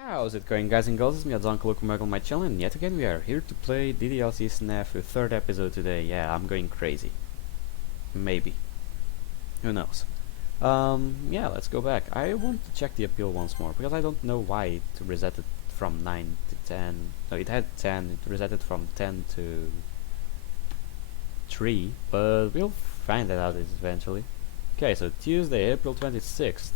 How's it going, guys and girls? It's me, Uncle Muggle on my channel, and yet again we are here to play DDLC SNAFU third episode today. Yeah, I'm going crazy. Maybe. Who knows? Yeah, let's go back. I want to check the appeal once more, because I don't know why it reset it from 9 to 10. No, it had 10, it reset it from 10 to 3, but we'll find that out eventually. Okay, so Tuesday, April 26th.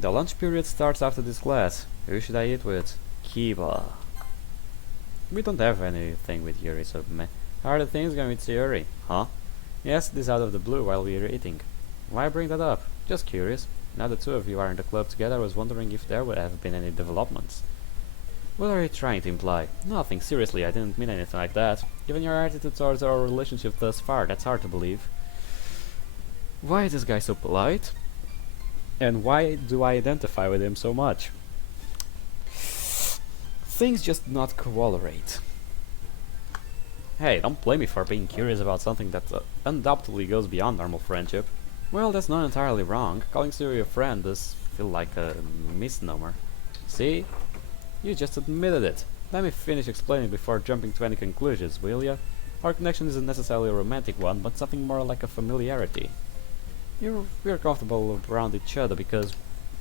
The lunch period starts after this class. Who should I eat with? Kiba. We don't have anything with Yuri, so meh. How are the things going with Sayori? Huh? Yes, this out of the blue while we are eating. Why bring that up? Just curious. Now the two of you are in the club together, I was wondering if there would have been any developments. What are you trying to imply? Nothing, seriously, I didn't mean anything like that. Given your attitude towards our relationship thus far, that's hard to believe. Why is this guy so polite? And why do I identify with him so much? Things just not correlate. Hey, don't blame me for being curious about something that undoubtedly goes beyond normal friendship. Well, that's not entirely wrong. Calling Sayori a friend does feel like a misnomer. See? You just admitted it. Let me finish explaining before jumping to any conclusions, will ya? Our connection isn't necessarily a romantic one, but something more like a familiarity. We're comfortable around each other because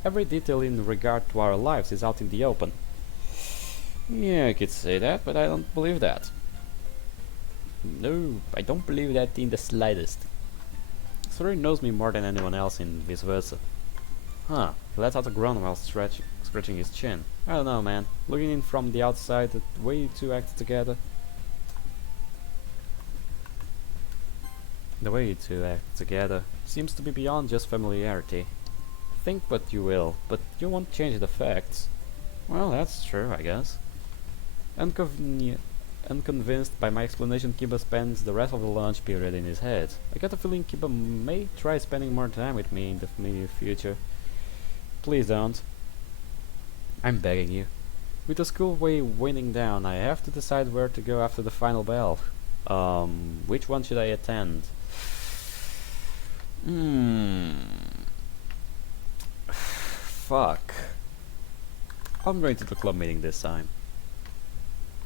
every detail in regard to our lives is out in the open. Yeah, I could say that, but I don't believe that. No, I don't believe that in the slightest. Sayori knows me more than anyone else and vice versa. Huh, he lets out a groan while scratching his chin. I don't know, man. Looking in from the outside, the way you two act together... The way you two act together seems to be beyond just familiarity. Think what you will, but you won't change the facts. Well, that's true, I guess. Unconvinced by my explanation, Kiba spends the rest of the lunch period in his head. I get the feeling Kiba may try spending more time with me in the near future. Please don't. I'm begging you. With the school way winding down, I have to decide where to go after the final bell. Which one should I attend? Fuck. I'm going to the club meeting this time.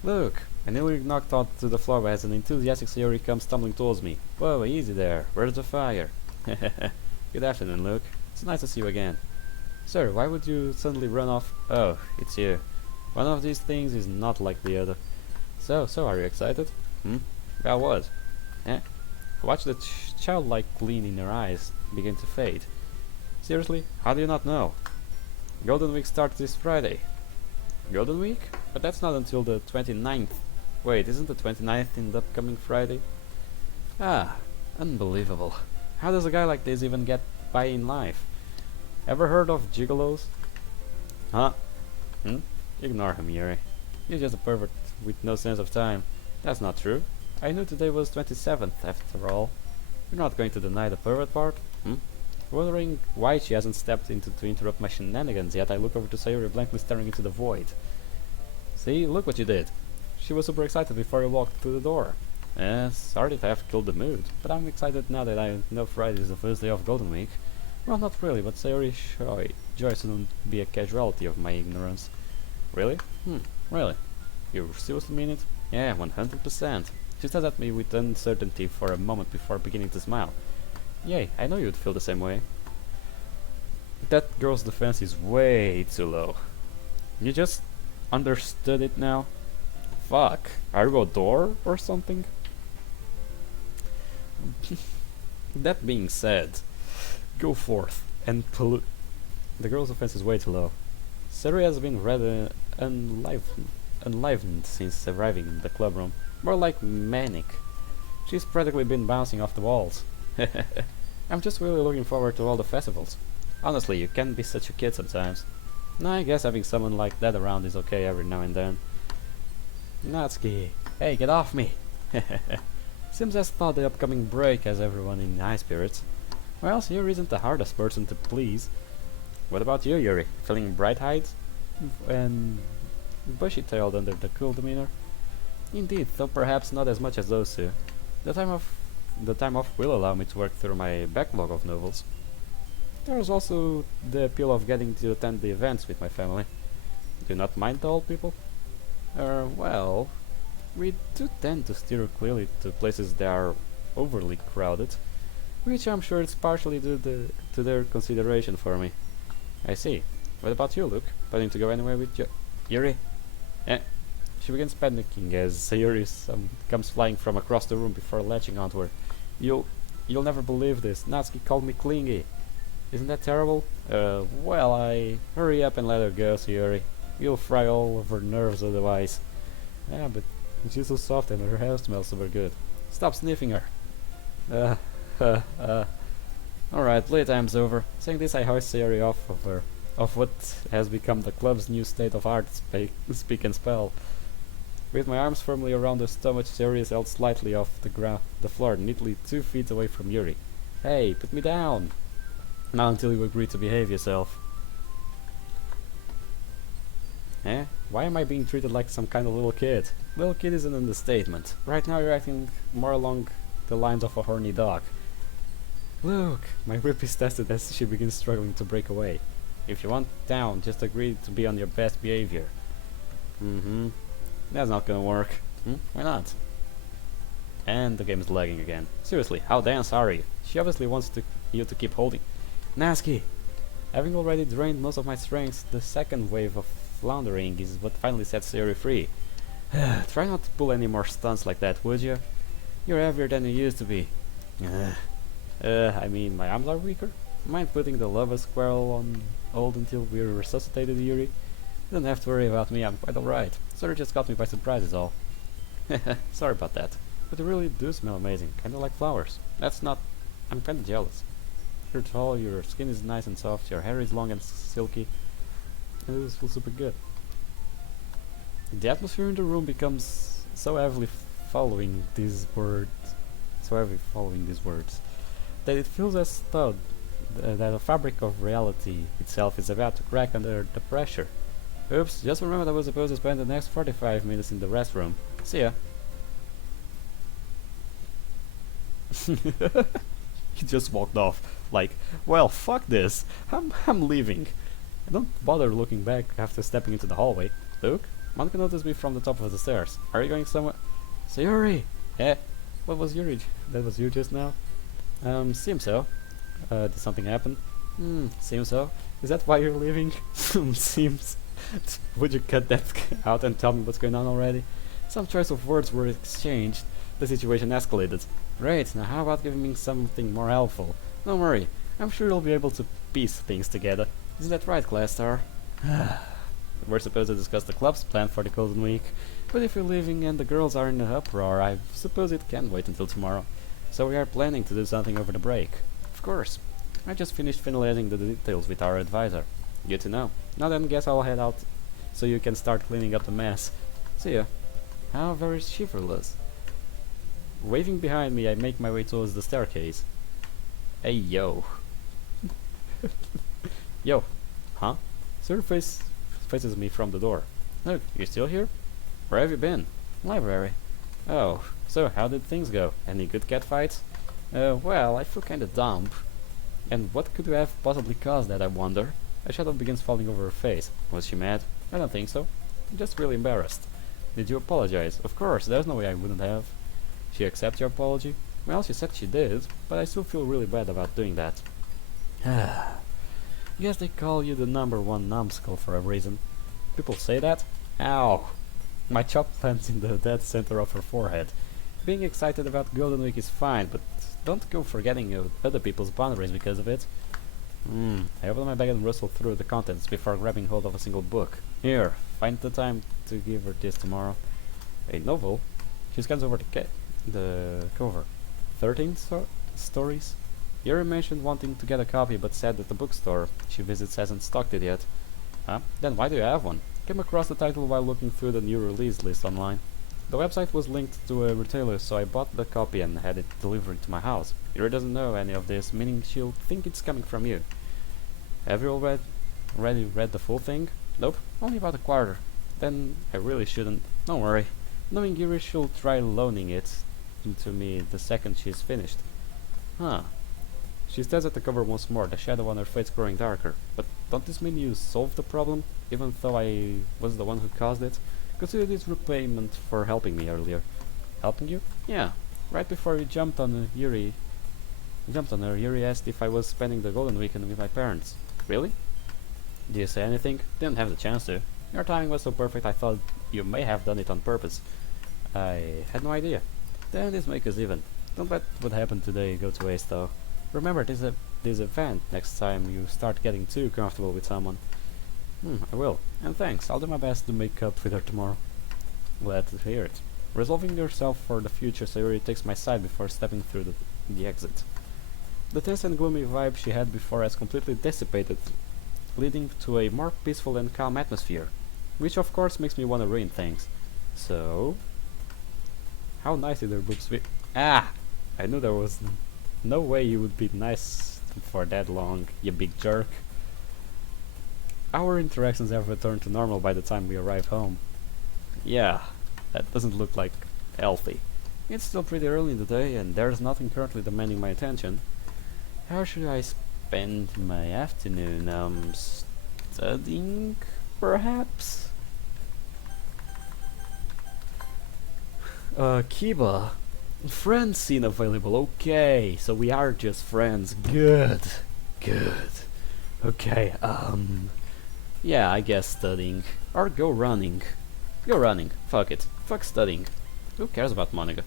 Look, I nearly knocked onto the floor as an enthusiastic Sayori comes stumbling towards me. Whoa, easy there. Where's the fire? Good afternoon, Luke. It's nice to see you again. Sir, why would you suddenly run off? Oh, it's you. One of these things is not like the other. So are you excited? About what? Eh? Watch the childlike gleam in her eyes begin to fade. Seriously? How do you not know? Golden Week starts this Friday. Golden Week? But that's not until the 29th. Wait, isn't the 29th in the upcoming Friday? Ah, unbelievable. How does a guy like this even get by in life? Ever heard of gigolos? Huh? Ignore him, Yuri. He's just a pervert with no sense of time. That's not true. I knew today was 27th, after all. You're not going to deny the pervert part? Wondering why she hasn't stepped in to interrupt my shenanigans, yet I look over to Sayori blankly staring into the void. See, look what you did. She was super excited before you walked through the door. Sorry to have killed the mood, but I'm excited now that I know Friday is the first day of Golden Week. Well, not really, but Sayori's joy shouldn't be a casualty of my ignorance. Really? Really? You seriously mean it? Yeah, 100%. She stares at me with uncertainty for a moment before beginning to smile. Yay, I know you'd feel the same way. That girl's defense is way too low. You just understood it now? Fuck, are you a door or something? That being said, go forth and pollute. The girl's offense is way too low. Sayori has been rather enlivened since arriving in the club room. More like manic. She's practically been bouncing off the walls. I'm just really looking forward to all the festivals. Honestly, you can be such a kid sometimes. No, I guess having someone like that around is okay every now and then. Natsuki, hey, get off me! Seems as thought the upcoming break has everyone in high spirits. Well, Sayori isn't the hardest person to please. What about you, Yuri? Feeling bright-eyed and bushy-tailed under the cool demeanor? Indeed, though perhaps not as much as those two. The time off will allow me to work through my backlog of novels. There was also the appeal of getting to attend the events with my family. Do you not mind the old people? Well, we do tend to steer clearly to places that are overly crowded, which I'm sure is partially due to their consideration for me. I see. What about you, Luke? Planning to go anywhere with Yuri? Eh? She begins panicking as Sayori comes flying from across the room before latching onto her. You'll never believe this. Natsuki called me clingy. Isn't that terrible? Well, I... Hurry up and let her go, Sayori. You'll fry all of her nerves otherwise. Yeah, but she's so soft and her hair smells super good. Stop sniffing her. Alright, playtime's over. Saying this, I hoist Sayori off of her. Of what has become the club's new state of art, speak and spell. With my arms firmly around her stomach, Sayori is held slightly off the floor, neatly 2 feet away from Yuri. Hey, put me down! Not until you agree to behave yourself. Eh? Why am I being treated like some kind of little kid? Little kid is an understatement. Right now you're acting more along the lines of a horny dog. Look! My whip is tested as she begins struggling to break away. If you want down, just agree to be on your best behavior. That's not gonna work. Why not? And the game is lagging again. Seriously, how dense are you? She obviously wants you to keep holding. Natsuki! Having already drained most of my strength, the second wave of floundering is what finally sets Sayori free. Try not to pull any more stunts like that, would you? You're heavier than you used to be. I mean, my arms are weaker. Mind putting the lava squirrel on hold until we're resuscitated, Yuri? You don't have to worry about me, I'm quite alright. Sorry, just caught me by surprise is all. Sorry about that. But you really do smell amazing, kinda like flowers. That's not... I'm kinda jealous. You're tall, your skin is nice and soft, your hair is long and silky. And this feels super good. The atmosphere in the room becomes so heavily following these words, that it feels as though that the fabric of reality itself is about to crack under the pressure. Oops, just remembered I was supposed to spend the next 45 minutes in the restroom. See ya. He just walked off, like, well, fuck this, I'm leaving. Don't bother looking back after stepping into the hallway. Luke, Monica noticed me from the top of the stairs. Are you going somewhere? Sayori! Eh? What was Yuri? That was you just now? Seems so. Did something happen? Seems so. Is that why you're leaving? Seems. Would you cut that out and tell me what's going on already? Some choice of words were exchanged. The situation escalated. Great, now how about giving me something more helpful? Don't worry, I'm sure you'll be able to piece things together. Isn't that right, Class Star? We're supposed to discuss the club's plan for the Golden Week, but if you're leaving and the girls are in a uproar, I suppose it can wait until tomorrow. So we are planning to do something over the break. Of course. I just finished finalizing the details with our advisor. Good to know. Now then, guess I'll head out so you can start cleaning up the mess. See ya. How very chivalrous. Waving behind me, I make my way towards the staircase. Hey, yo. Yo. Huh? Surface faces me from the door. Look, you still here? Where have you been? Library. Oh, so how did things go? Any good cat fights? Well, I feel kinda dumb. And what could have possibly caused that, I wonder? A shadow begins falling over her face. Was she mad? I don't think so. Just really embarrassed. Did you apologize? Of course, there's no way I wouldn't have. She accept your apology? Well, she said she did, but I still feel really bad about doing that. Guess they call you the #1 numbskull for a reason. People say that? Ow! My chop lands in the dead center of her forehead. Being excited about Golden Week is fine, but don't go forgetting other people's boundaries because of it. I opened my bag and rustled through the contents before grabbing hold of a single book. Here, find the time to give her this tomorrow. A novel? She scans over the cover. 13 stories? Yuri mentioned wanting to get a copy but said that the bookstore she visits hasn't stocked it yet. Huh? Then why do you have one? Came across the title while looking through the new release list online. The website was linked to a retailer, so I bought the copy and had it delivered to my house. Yuri doesn't know any of this, meaning she'll think it's coming from you. Have you already read the full thing? Nope, only about a quarter. Then I really shouldn't. Don't worry. Knowing Yuri, she'll try loaning it to me the second she's finished. Huh. She stares at the cover once more, the shadow on her face growing darker. But don't this mean you solved the problem, even though I was the one who caused it? Consider this repayment for helping me earlier. Helping you? Yeah. Right before you jumped on her, Yuri asked if I was spending the golden weekend with my parents. Really? Did you say anything? Didn't have the chance to. Your timing was so perfect I thought you may have done it on purpose. I had no idea. Then this makes us even. Don't let what happened today go to waste though. Remember this event next time you start getting too comfortable with someone. I will. And thanks, I'll do my best to make up with her tomorrow. Glad to hear it. Resolving yourself for the future, Sayori takes my side before stepping through the exit. The tense and gloomy vibe she had before has completely dissipated, leading to a more peaceful and calm atmosphere, which of course makes me want to ruin things. So, how nice did her boobs be? Ah! I knew there was no way you would be nice for that long, you big jerk. Our interactions have returned to normal by the time we arrive home. Yeah, that doesn't look like healthy. It's still pretty early in the day and there's nothing currently demanding my attention. How should I spend my afternoon? Studying, perhaps? Kiba. Friends scene available. Okay, so we are just friends. Good. Good. Okay, yeah, I guess studying. Or go running. Go running. Fuck it. Fuck studying. Who cares about Monica?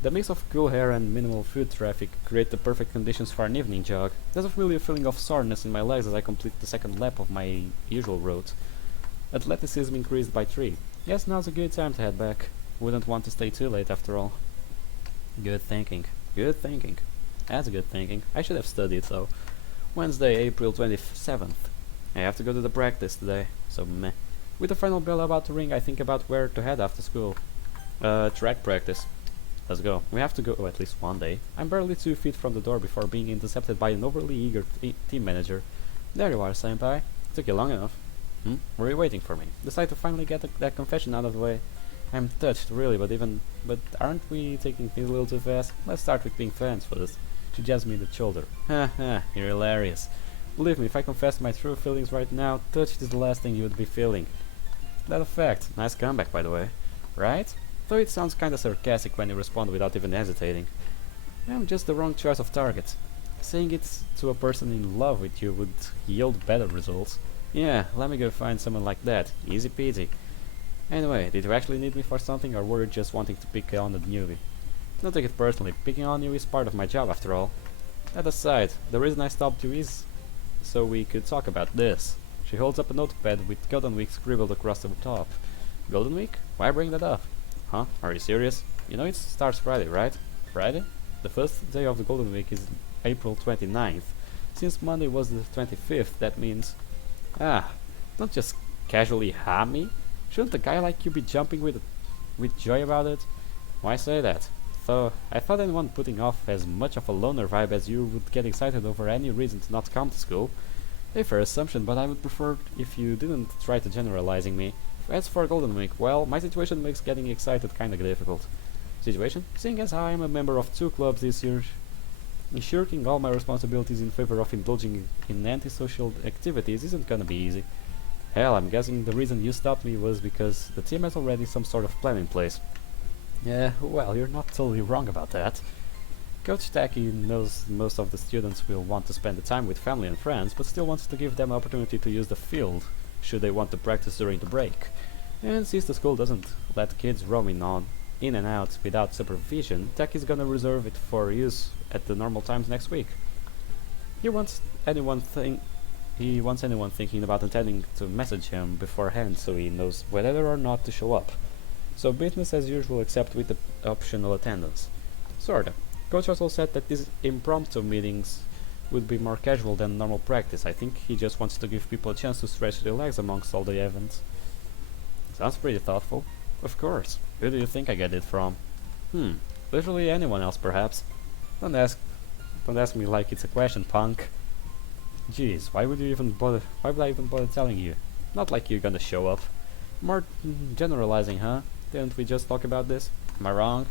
The mix of cool hair and minimal foot traffic create the perfect conditions for an evening jog. There's a familiar feeling of soreness in my legs as I complete the second lap of my usual route. Athleticism increased by 3. Yes, now's a good time to head back. Wouldn't want to stay too late after all. Good thinking. Good thinking. That's good thinking. I should have studied though. Wednesday, April 27th. I have to go to the practice today, so meh. With the final bell about to ring, I think about where to head after school. Track practice. Let's go. We have to go at least one day. I'm barely 2 feet from the door before being intercepted by an overly eager team manager. There you are, senpai. Took you long enough. Were you waiting for me? Decide to finally get that confession out of the way. I'm touched, really, but aren't we taking things a little too fast? Let's start with being friends first. She jabs me in the shoulder. Haha, you're hilarious. Believe me, if I confess my true feelings right now, touched is the last thing you would be feeling. That a fact. Nice comeback, by the way. Right? Though it sounds kinda sarcastic when you respond without even hesitating. I'm just the wrong choice of target. Saying it to a person in love with you would yield better results. Yeah, let me go find someone like that. Easy peasy. Anyway, did you actually need me for something or were you just wanting to pick on the newbie? Don't take it personally, picking on you is part of my job after all. That aside, the reason I stopped you is so we could talk about this. She holds up a notepad with Golden Week scribbled across the top. Golden Week? Why bring that up? Huh? Are you serious? You know it starts Friday, right? Friday? The first day of the Golden Week is April 29th. Since Monday was the 25th, that means... Ah, don't just casually harm me. Shouldn't a guy like you be jumping with joy about it? Why say that? Though, I thought anyone putting off as much of a loner vibe as you would get excited over any reason to not come to school. A fair assumption, but I would prefer if you didn't try to generalizing me. As for Golden Week, well, my situation makes getting excited kinda difficult. Situation? Seeing as I am a member of 2 clubs this year, shirking all my responsibilities in favor of indulging in antisocial activities isn't gonna be easy. Hell, I'm guessing the reason you stopped me was because the team has already some sort of plan in place. Yeah, well, you're not totally wrong about that. Coach Taki knows most of the students will want to spend the time with family and friends, but still wants to give them opportunity to use the field, should they want to practice during the break. And since the school doesn't let kids roam in and out without supervision, Taki's gonna reserve it for use at the normal times next week. He wants anyone thinking about intending to message him beforehand so he knows whether or not to show up. So business as usual except with the optional attendance. Sorta. Coach also said that these impromptu meetings would be more casual than normal practice. I think he just wants to give people a chance to stretch their legs amongst all the events. Sounds pretty thoughtful. Of course. Who do you think I get it from? Literally anyone else perhaps. Don't ask me like it's a question, punk. Jeez, why would I even bother telling you? Not like you're gonna show up. More generalizing, huh? Didn't we just talk about this? Am I wrong?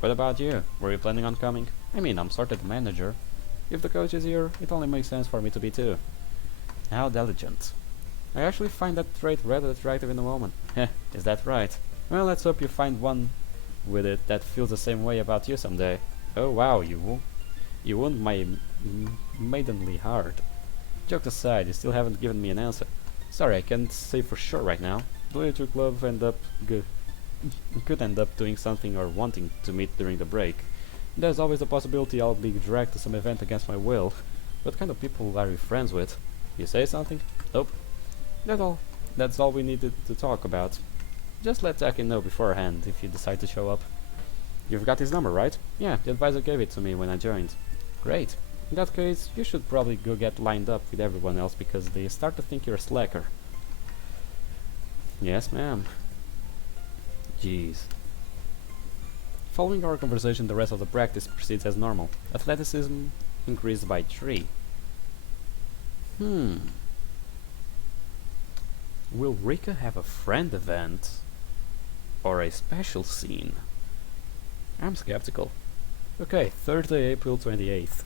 What about you? Were you planning on coming? I mean, I'm sort of the manager. What about you? Are you planning on coming? I mean, I'm sort of the manager. What about you? Were you planning on coming? I mean, I'm sort of the manager. What about you? Were you planning on coming? I mean, I'm sort of the manager. If the coach is here, it only makes sense for me to be too. How diligent. I actually find that trait rather attractive in the moment. Heh, is that right? Well, let's hope you find one with it that feels the same way about you someday. Oh wow, you won my maidenly heart. Jokes aside, you still haven't given me an answer. Sorry, I can't say for sure right now. The literature club could end up doing something or wanting to meet during the break. There's always the possibility I'll be dragged to some event against my will. What kind of people are you friends with? You say something? Nope. That's all we needed to talk about. Just let Taki know beforehand if you decide to show up. You've got his number, right? Yeah, the advisor gave it to me when I joined. Great. In that case, you should probably go get lined up with everyone else because they start to think you're a slacker. Yes, ma'am. Jeez. Following our conversation, the rest of the practice proceeds as normal. Athleticism increased by 3. Will Rika have a friend event? Or a special scene? I'm skeptical. Okay, Thursday, April 28th.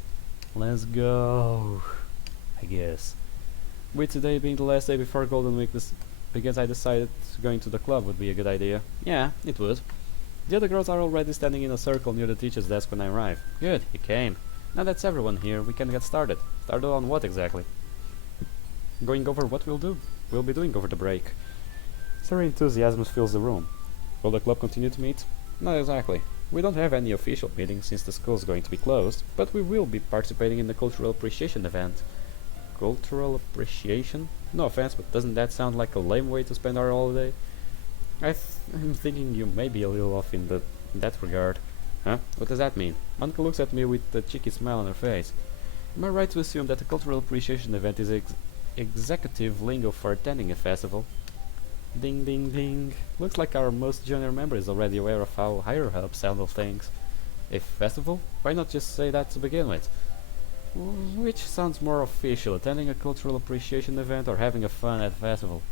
Let's go, I guess. With today being the last day before Golden Week begins, I decided going to the club would be a good idea. Yeah, it would. The other girls are already standing in a circle near the teacher's desk when I arrive. Good, you came. Now that's everyone here, we can get started. Started on what exactly? Going over what we'll be doing over the break. Sorry, enthusiasm fills the room. Will the club continue to meet? Not exactly. We don't have any official meetings since the school's going to be closed, but we will be participating in the cultural appreciation event. Cultural appreciation? No offense, but doesn't that sound like a lame way to spend our holiday? I'm thinking you may be a little off in that regard. Huh? What does that mean? Monica looks at me with a cheeky smile on her face. Am I right to assume that the cultural appreciation event is executive lingo for attending a festival? Ding ding ding. Looks like our most junior member is already aware of how higher ups handle things. A festival? Why not just say that to begin with? Which sounds more official, attending a cultural appreciation event or having a fun at a festival?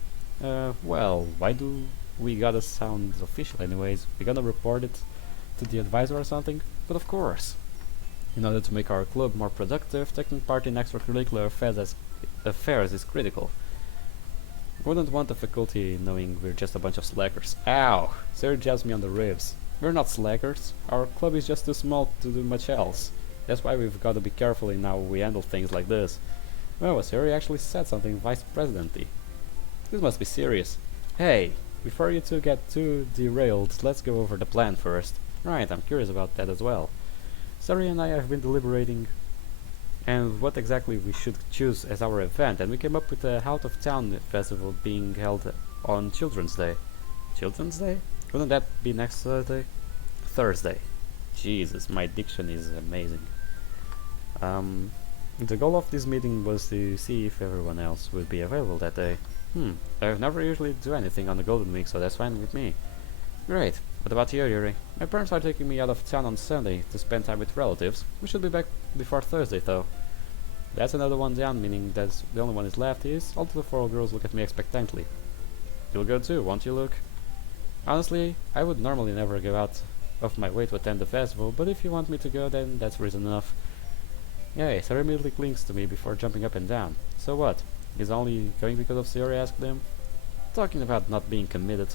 Well, why do we gotta sound official anyways? We gonna report it to the advisor or something? But of course. In order to make our club more productive, taking part in extracurricular affairs is critical. Wouldn't want the faculty knowing we're just a bunch of slackers. Ow! Sayori jabs me on the ribs. We're not slackers. Our club is just too small to do much else. That's why we've got to be careful in how we handle things like this. Oh, Sayori actually said something vice presidenty. This must be serious. Hey, before you two get too derailed, let's go over the plan first. Right, I'm curious about that as well. Sayori and I have been deliberating and what exactly we should choose as our event, and we came up with a out-of-town festival being held on Children's Day. Children's Day? Wouldn't that be next Thursday? Thursday. Jesus, my diction is amazing. The goal of this meeting was to see if everyone else would be available that day. I've never usually do anything on the Golden Week, so that's fine with me. Great. What about you, Yuri? My parents are taking me out of town on Sunday to spend time with relatives. We should be back before Thursday, though. That's another one down, meaning that's the only one is left is all the 4 girls look at me expectantly. You'll go too, won't you, Luke? Honestly, I would normally never go out of my way to attend the festival, but if you want me to go, then that's reason enough. Yay, Sarah immediately clings to me before jumping up and down. So what? He's only going because of Sayori? Asked him. Talking about not being committed.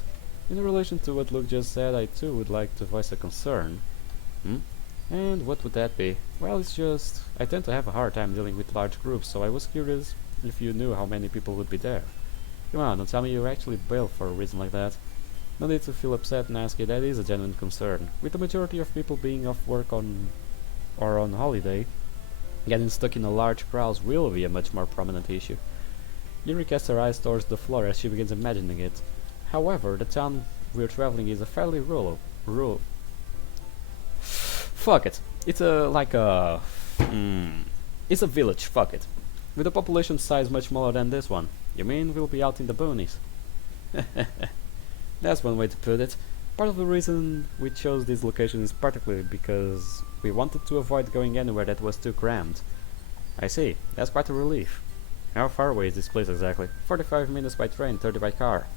In relation to what Luke just said, I too would like to voice a concern. And what would that be? Well, it's just I tend to have a hard time dealing with large groups, so I was curious if you knew how many people would be there. Come on, don't tell me you actually bailed for a reason like that. No need to feel upset and ask it, that is a genuine concern. With the majority of people being off work or on holiday, getting stuck in a large crowd will be a much more prominent issue. Yuri casts her eyes towards the floor as she begins imagining it. However, the town we're traveling is a fairly rural. Fuck it. It's it's a village. Fuck it. With a population size much smaller than this one. You mean we'll be out in the boonies? That's one way to put it. Part of the reason we chose this location is particularly because we wanted to avoid going anywhere that was too crammed. I see. That's quite a relief. How far away is this place exactly? 45 minutes by train, 30 by car.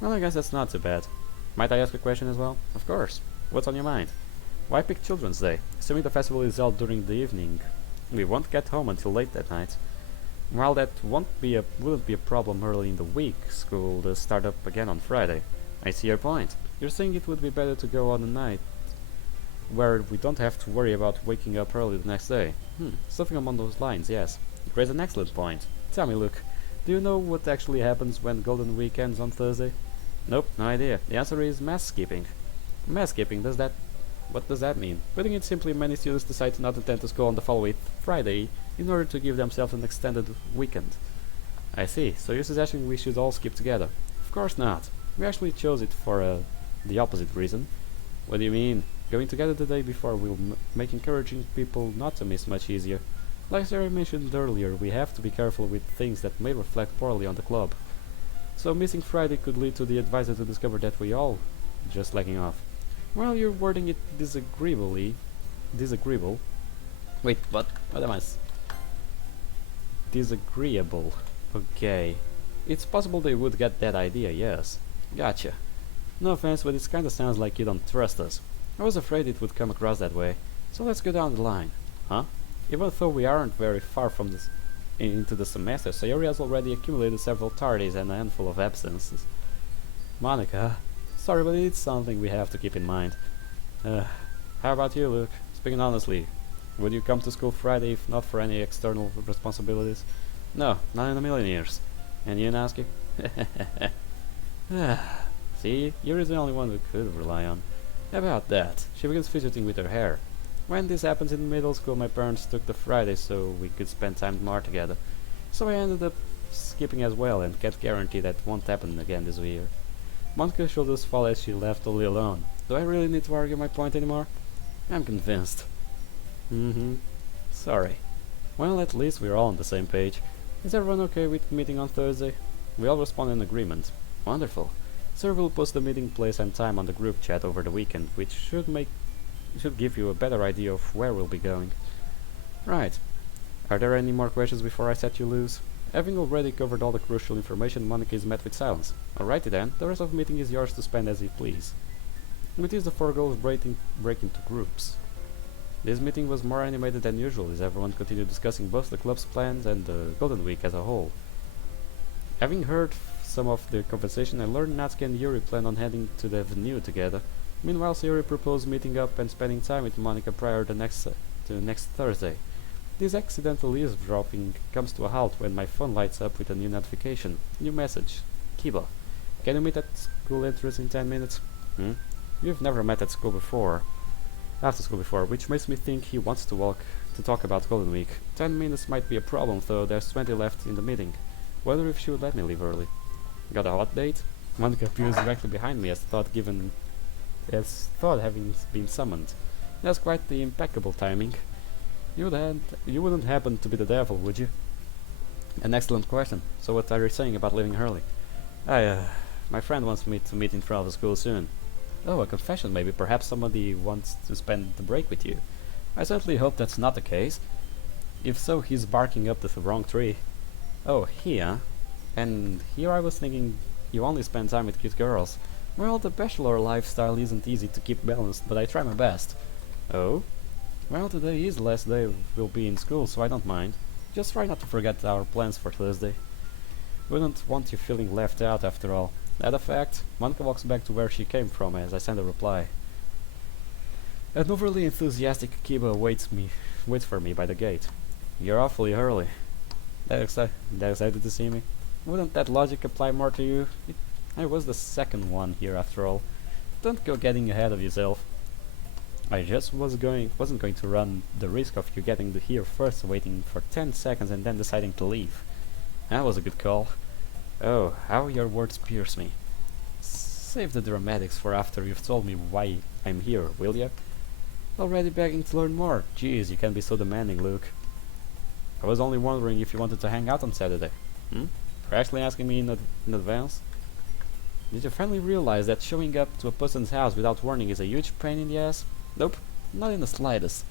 Well, I guess that's not too bad. Might I ask a question as well? Of course. What's on your mind? Why pick Children's Day? Assuming the festival is held during the evening, We won't get home until late that night. While that wouldn't be a problem early in the week, school does start up again on Friday. I see your point. You're saying it would be better to go on a night where we don't have to worry about waking up early the next day. Something along those lines, yes. You raise an excellent point. Tell me, Luke, do you know what actually happens when Golden Week ends on Thursday? Nope, no idea. The answer is mass skipping. Mass skipping, what does that mean? Putting it simply, many students decide to not attend to school on the following Friday in order to give themselves an extended weekend. I see, so you're suggesting we should all skip together? Of course not. We actually chose it for the opposite reason. What do you mean? Going together the day before will make encouraging people not to miss much easier. Like Sarah mentioned earlier, we have to be careful with things that may reflect poorly on the club. So missing Friday could lead to the advisor to discover that we all just slacking off. Well, you're wording it disagreeable. Wait, what? What am I? Disagreeable. Okay. It's possible they would get that idea, yes. Gotcha. No offense, but it kinda sounds like you don't trust us. I was afraid it would come across that way. So let's go down the line. Huh? Even though we aren't very far from this into the semester, Sayori has already accumulated several tardies and a handful of absences. Monica, sorry, but it's something we have to keep in mind. How about you, Luke? Speaking honestly, would you come to school Friday if not for any external responsibilities? No, not in a million years. And you, Natsuki? See, you're the only one we could rely on. About that, she begins fidgeting with her hair. When this happens in middle school, my parents took the Friday so we could spend time more together. So I ended up skipping as well and can't guarantee that won't happen again this year. Monica's shoulders fall as she left Oli alone. Do I really need to argue my point anymore? I'm convinced. Sorry. Well, at least we're all on the same page. Is everyone okay with meeting on Thursday? We all respond in agreement. Wonderful. Sir will post the meeting place and time on the group chat over the weekend, which should give you a better idea of where we'll be going. Right. Are there any more questions before I set you loose? Having already covered all the crucial information, Monica is met with silence. Alrighty then, the rest of the meeting is yours to spend as you please. With this, the four girls break into groups. This meeting was more animated than usual as everyone continued discussing both the club's plans and the Golden Week as a whole. Having heard some of the conversation, I learned Natsuki and Yuri plan on heading to the venue together. Meanwhile, Sayori proposed meeting up and spending time with Monica prior to next Thursday. This accidental eavesdropping comes to a halt when my phone lights up with a new notification. New message. Kiba. Can you meet at school entrance in 10 minutes? We've never met at school before. After school before, which makes me think he wants to talk about Golden Week. 10 minutes might be a problem, though there's 20 left in the meeting. Wonder if she would let me leave early. Got a hot date? Monica appears directly behind me as thought having been summoned. That's quite the impeccable timing. You wouldn't happen to be the devil, would you? An excellent question. So what are you saying about leaving early? My friend wants me to meet in front of the school soon. Oh, a confession maybe. Perhaps somebody wants to spend the break with you. I certainly hope that's not the case. If so, he's barking up the wrong tree. Oh, he, huh? And here I was thinking you only spend time with cute girls. Well, the bachelor lifestyle isn't easy to keep balanced, but I try my best. Oh? Well, today is the last day we'll be in school, so I don't mind. Just try not to forget our plans for Thursday. Wouldn't want you feeling left out after all. That a fact, Monica walks back to where she came from as I send a reply. An overly enthusiastic Kiba waits for me by the gate. You're awfully early. That excited to see me? Wouldn't that logic apply more to you? I was the second one here after all. Don't go getting ahead of yourself. I just wasn't going to run the risk of you getting here first, waiting for 10 seconds and then deciding to leave. That was a good call. Oh, how your words pierce me. Save the dramatics for after you've told me why I'm here, will ya? Already begging to learn more. Jeez, you can be so demanding, Luke. I was only wondering if you wanted to hang out on Saturday. For actually asking me in advance? Did you finally realize that showing up to a person's house without warning is a huge pain in the ass? Nope, not in the slightest.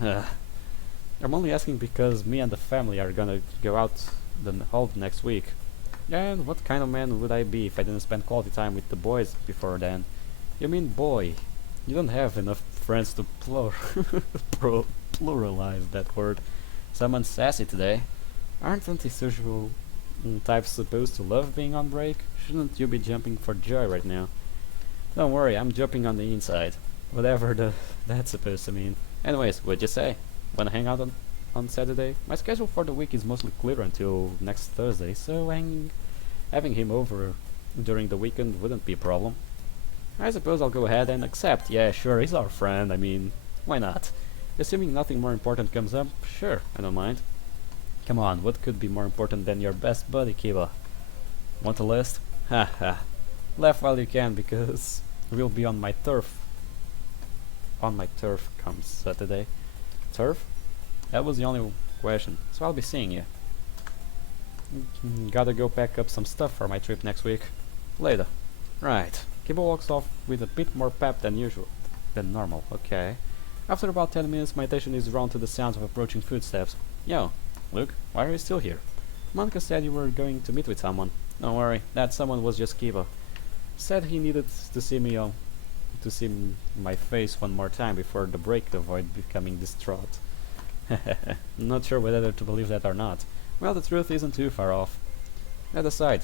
I'm only asking because me and the family are gonna go out all next week. And what kind of man would I be if I didn't spend quality time with the boys before then? You mean boy? You don't have enough friends to pluralize that word. Someone sassy today. Aren't antisocial types supposed to love being on break? Shouldn't you be jumping for joy right now? Don't worry, I'm jumping on the inside. Whatever that's supposed to mean. Anyways, what'd you say? Wanna hang out on Saturday? My schedule for the week is mostly clear until next Thursday, so having him over during the weekend wouldn't be a problem. I suppose I'll go ahead and accept. Yeah, sure, he's our friend, I mean, why not? Assuming nothing more important comes up, sure, I don't mind. Come on, what could be more important than your best buddy, Kiba? Want a list? Ha ha. Laugh while you can, because we'll be on my turf. On my turf comes Saturday. Turf? That was the only question, so I'll be seeing you. Gotta go pack up some stuff for my trip next week. Later. Right. Kiba walks off with a bit more pep than usual. Than normal, okay. After about 10 minutes, my attention is drawn to the sounds of approaching footsteps. Yo, Luke, why are you still here? Monica said you were going to meet with someone. Don't worry, that someone was just Kiba. Said he needed to see my face one more time before the break to avoid becoming distraught. Not sure whether to believe that or not. Well, the truth isn't too far off. That aside,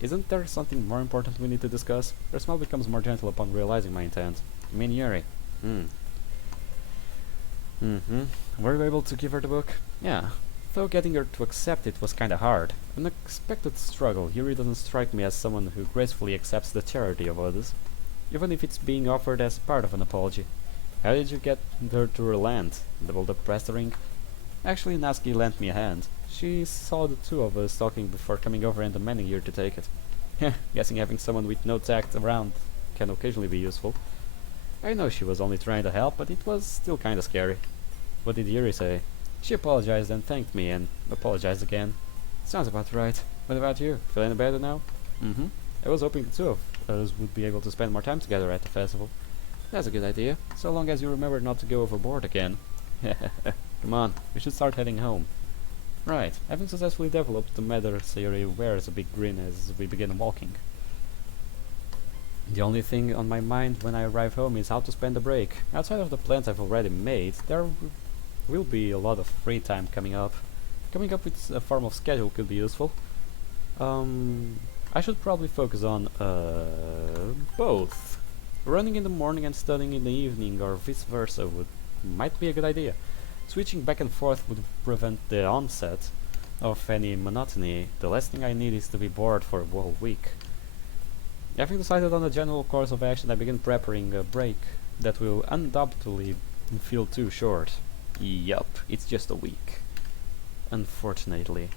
isn't there something more important we need to discuss? Her smile becomes more gentle upon realizing my intent. You mean Yuri? Were you able to give her the book? Yeah. Though getting her to accept it was kinda hard. An unexpected struggle. Yuri doesn't strike me as someone who gracefully accepts the charity of others, even if it's being offered as part of an apology. How did you get her to relent? Doubled up pestering? Actually, Natsuki lent me a hand. She saw the two of us talking before coming over and demanding you to take it. Guessing having someone with no tact around can occasionally be useful. I know she was only trying to help, but it was still kinda scary. What did Yuri say? She apologized and thanked me and apologized again. Sounds about right. What about you? Feeling better now? I was hoping the two of us would be able to spend more time together at the festival. That's a good idea, so long as you remember not to go overboard again. Come on, we should start heading home. Right, having successfully developed the matter, Sayori wears a big grin as we begin walking. The only thing on my mind when I arrive home is how to spend the break. Outside of the plans I've already made, there will be a lot of free time coming up. Coming up with a form of schedule could be useful. I should probably focus on both. Running in the morning and studying in the evening, or vice versa, might be a good idea. Switching back and forth would prevent the onset of any monotony. The last thing I need is to be bored for a whole week. Having decided on a general course of action, I begin preparing a break that will undoubtedly feel too short. Yup, it's just a week. Unfortunately.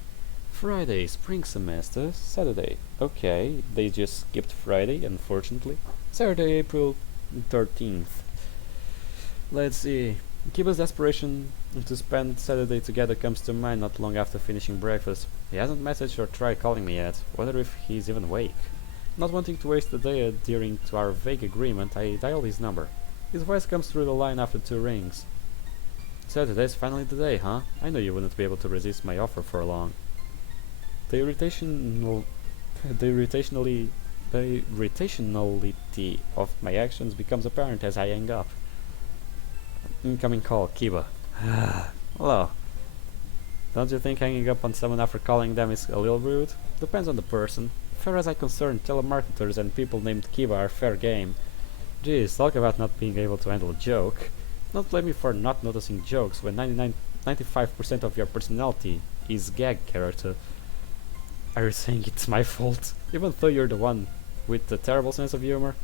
Friday, spring semester, Saturday. Okay, they just skipped Friday, unfortunately. Saturday, April 13th. Let's see. Kiba's desperation to spend Saturday together comes to mind not long after finishing breakfast. He hasn't messaged or tried calling me yet. Wonder if he's even awake. Not wanting to waste the day adhering to our vague agreement, I dial his number. His voice comes through the line after 2 rings. Saturday's finally the day, huh? I knew you wouldn't be able to resist my offer for long. The irritationality of my actions becomes apparent as I hang up. Incoming call, Kiba. Hello. Don't you think hanging up on someone after calling them is a little rude? Depends on the person. As far as I'm concerned, telemarketers and people named Kiba are fair game. Geez, talk about not being able to handle a joke. Don't blame me for not noticing jokes when 95% of your personality is gag character. Are you saying it's my fault? Even though you're the one with the terrible sense of humor?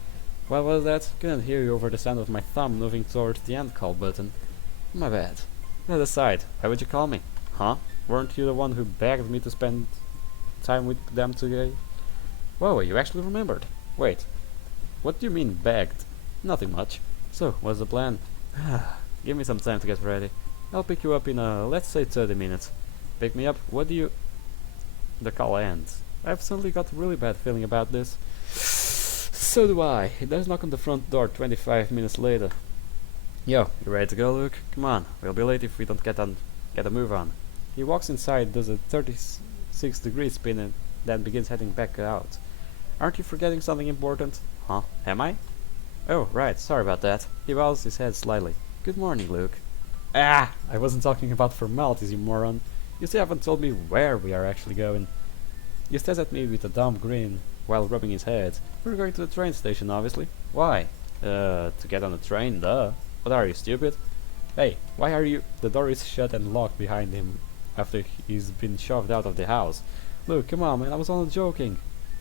What was that? Couldn't hear you over the sound of my thumb moving towards the end call button. My bad. That aside, why would you call me? Huh? Weren't you the one who begged me to spend time with them today? Whoa, you actually remembered. Wait, what do you mean begged? Nothing much. So, what's the plan? Give me some time to get ready. I'll pick you up in let's say 30 minutes. Pick me up, what do you... The call ends. I've suddenly got a really bad feeling about this. So do I. There's a knock on the front door 25 minutes later. Yo, you ready to go, Luke? Come on, we'll be late if we don't get a move on. He walks inside, does a 36-degree spin and then begins heading back out. Aren't you forgetting something important? Huh? Am I? Oh, right, sorry about that. He bows his head slightly. Good morning, Luke. Ah! I wasn't talking about formalities, you moron. You still haven't told me where we are actually going. He stares at me with a dumb grin while rubbing his head. We're going to the train station, obviously. Why? To get on the train, duh. What are you, stupid? Hey, why are you— The door is shut and locked behind him after he's been shoved out of the house. Look, come on, man, I was only joking.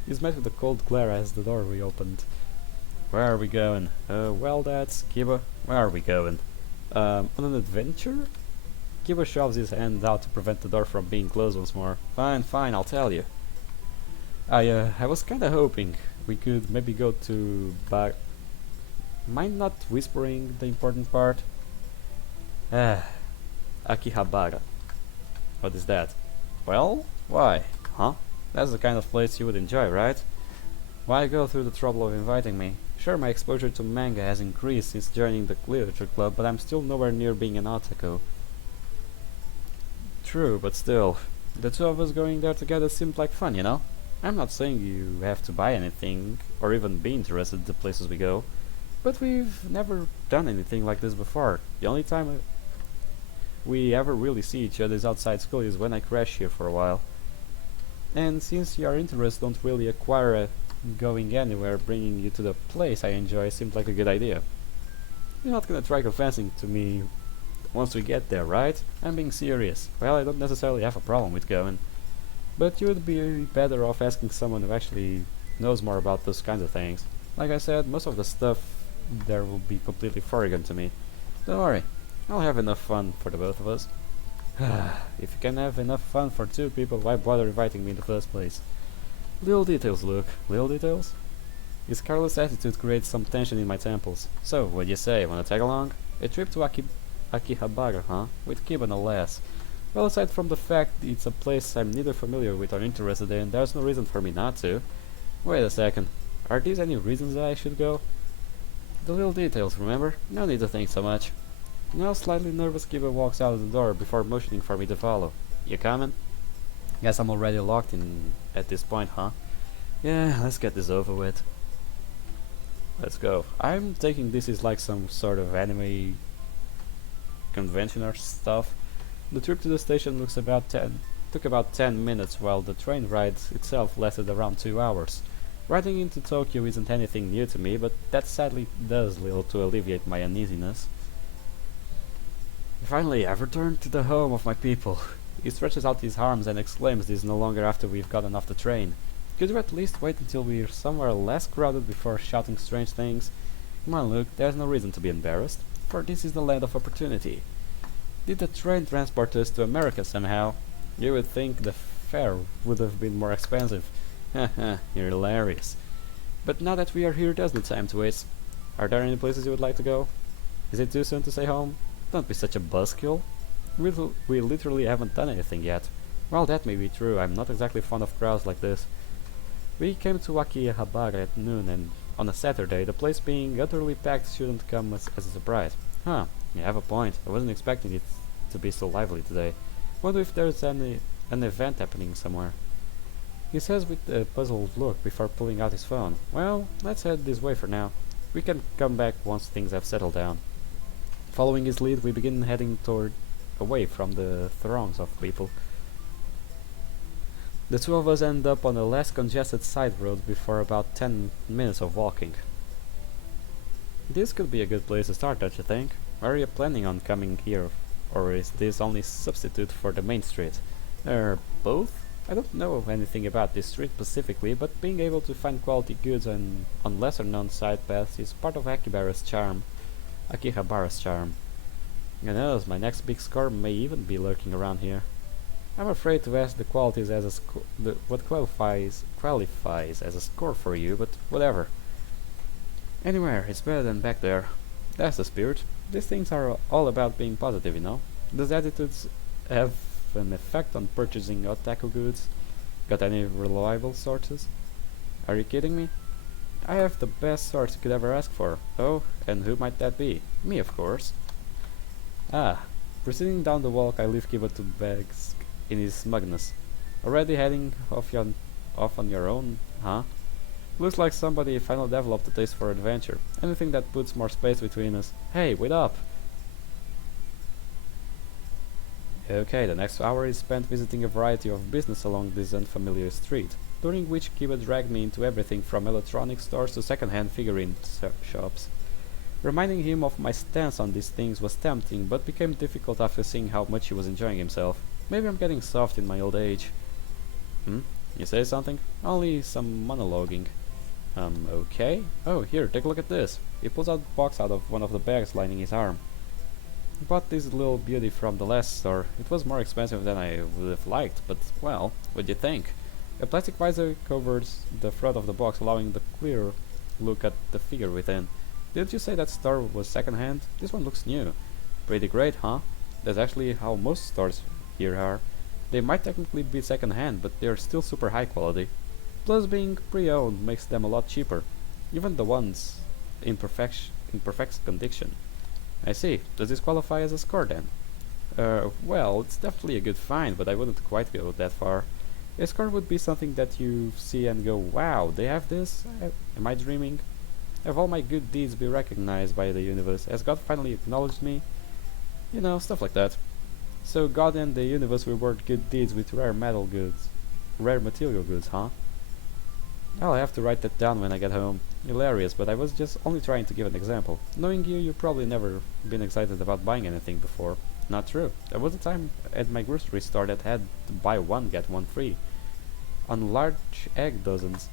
He's met with a cold glare as the door reopened. Where are we going? Well, that's Kiba. Where are we going? On an adventure? Kiba shoves his hand out to prevent the door from being closed once more. Fine, fine, I'll tell you. I was kinda hoping we could maybe go to Mind not whispering the important part? Ah, Akihabara. What is that? Well, why? Huh? That's the kind of place you would enjoy, right? Why go through the trouble of inviting me? Sure, my exposure to manga has increased since joining the literature club, but I'm still nowhere near being an otaku. True, but still, the two of us going there together seemed like fun, you know? I'm not saying you have to buy anything, or even be interested in the places we go, but we've never done anything like this before. The only time we ever really see each other outside school is when I crash here for a while. And since your interests don't really acquire going anywhere, bringing you to the place I enjoy seemed like a good idea. You're not gonna try confessing to me once we get there, right? I'm being serious. Well, I don't necessarily have a problem with going, but you would be better off asking someone who actually knows more about those kinds of things. Like I said, most of the stuff there will be completely foreign to me. Don't worry, I'll have enough fun for the both of us. If you can have enough fun for two people, why bother inviting me in the first place? Little details, Luke. Little details? His careless attitude creates some tension in my temples. So, what do you say? Wanna tag along? A trip to Akihabara, huh? With Kiba no less. Well, aside from the fact it's a place I'm neither familiar with or interested in, there's no reason for me not to. Wait a second. Are these any reasons that I should go? The little details, remember? No need to think so much. Now slightly nervous, Kiba walks out of the door before motioning for me to follow. You coming? Guess I'm already locked in at this point, huh? Yeah, let's get this over with. Let's go. I'm taking this as like some sort of anime convention or stuff. The trip to the station took about 10 minutes, while the train ride itself lasted around 2 hours. Riding into Tokyo isn't anything new to me, but that sadly does little to alleviate my uneasiness. Finally, I've returned to the home of my people. He stretches out his arms and exclaims this no longer after we've gotten off the train. Could you at least wait until we're somewhere less crowded before shouting strange things? Come on, Luke, there's no reason to be embarrassed, for this is the land of opportunity. Did the train transport us to America somehow? You would think the fare would have been more expensive. Haha, you're hilarious. But now that we are here, there's no time to waste. Are there any places you would like to go? Is it too soon to say home? Don't be such a buzzkill. We literally haven't done anything yet. Well, that may be true. I'm not exactly fond of crowds like this. We came to Akihabara at noon, and on a Saturday, the place being utterly packed shouldn't come as a surprise. Huh, you have a point. I wasn't expecting it to be so lively today. Wonder if there's an event happening somewhere. He says with a puzzled look before pulling out his phone. Well, let's head this way for now. We can come back once things have settled down. Following his lead, we begin heading away from the throngs of people. The two of us end up on a less congested side road before about 10 minutes of walking. This could be a good place to start, don't you think? Are you planning on coming here, or is this only substitute for the main street? Both? I don't know anything about this street specifically, but being able to find quality goods on lesser known side paths is part of Akihabara's charm. Who knows, my next big score may even be lurking around here. I'm afraid to ask the qualities as what qualifies as a score for you, but whatever. Anywhere, it's better than back there. That's the spirit. These things are all about being positive, you know. Those attitudes have an effect on purchasing otaku goods. Got any reliable sources? Are you kidding me? I have the best source you could ever ask for. Oh, and who might that be? Me, of course. Ah, proceeding down the walk, I leave Kiba to bask in his smugness. Already heading off on your own, huh? Looks like somebody finally developed a taste for adventure. Anything that puts more space between us. Hey, wait up! Okay, the next hour is spent visiting a variety of business along this unfamiliar street, during which Kiba dragged me into everything from electronic stores to second-hand figurine shops. Reminding him of my stance on these things was tempting, but became difficult after seeing how much he was enjoying himself. Maybe I'm getting soft in my old age. Hmm? You say something? Only some monologuing. Okay. Oh, here, take a look at this. He pulls out a box out of one of the bags lining his arm. I bought this little beauty from the last store. It was more expensive than I would have liked, but, well, what do you think? A plastic visor covers the front of the box, allowing the clear look at the figure within. Did you say that store was second-hand? This one looks new. Pretty great, huh? That's actually how most stores here are. They might technically be second-hand, but they're still super high quality. Plus, being pre-owned makes them a lot cheaper. Even the ones in perfect condition. I see. Does this qualify as a score then? Well, it's definitely a good find, but I wouldn't quite go that far. A score would be something that you see and go, wow, they have this? Am I dreaming? Have all my good deeds be recognized by the universe? Has God finally acknowledged me? You know, stuff like that. So God and the universe reward good deeds with rare material goods, huh? I'll have to write that down when I get home. Hilarious, but I was just only trying to give an example. Knowing you, you've probably never been excited about buying anything before. Not true. There was a time at my grocery store that had to buy one get one free. On large egg dozens.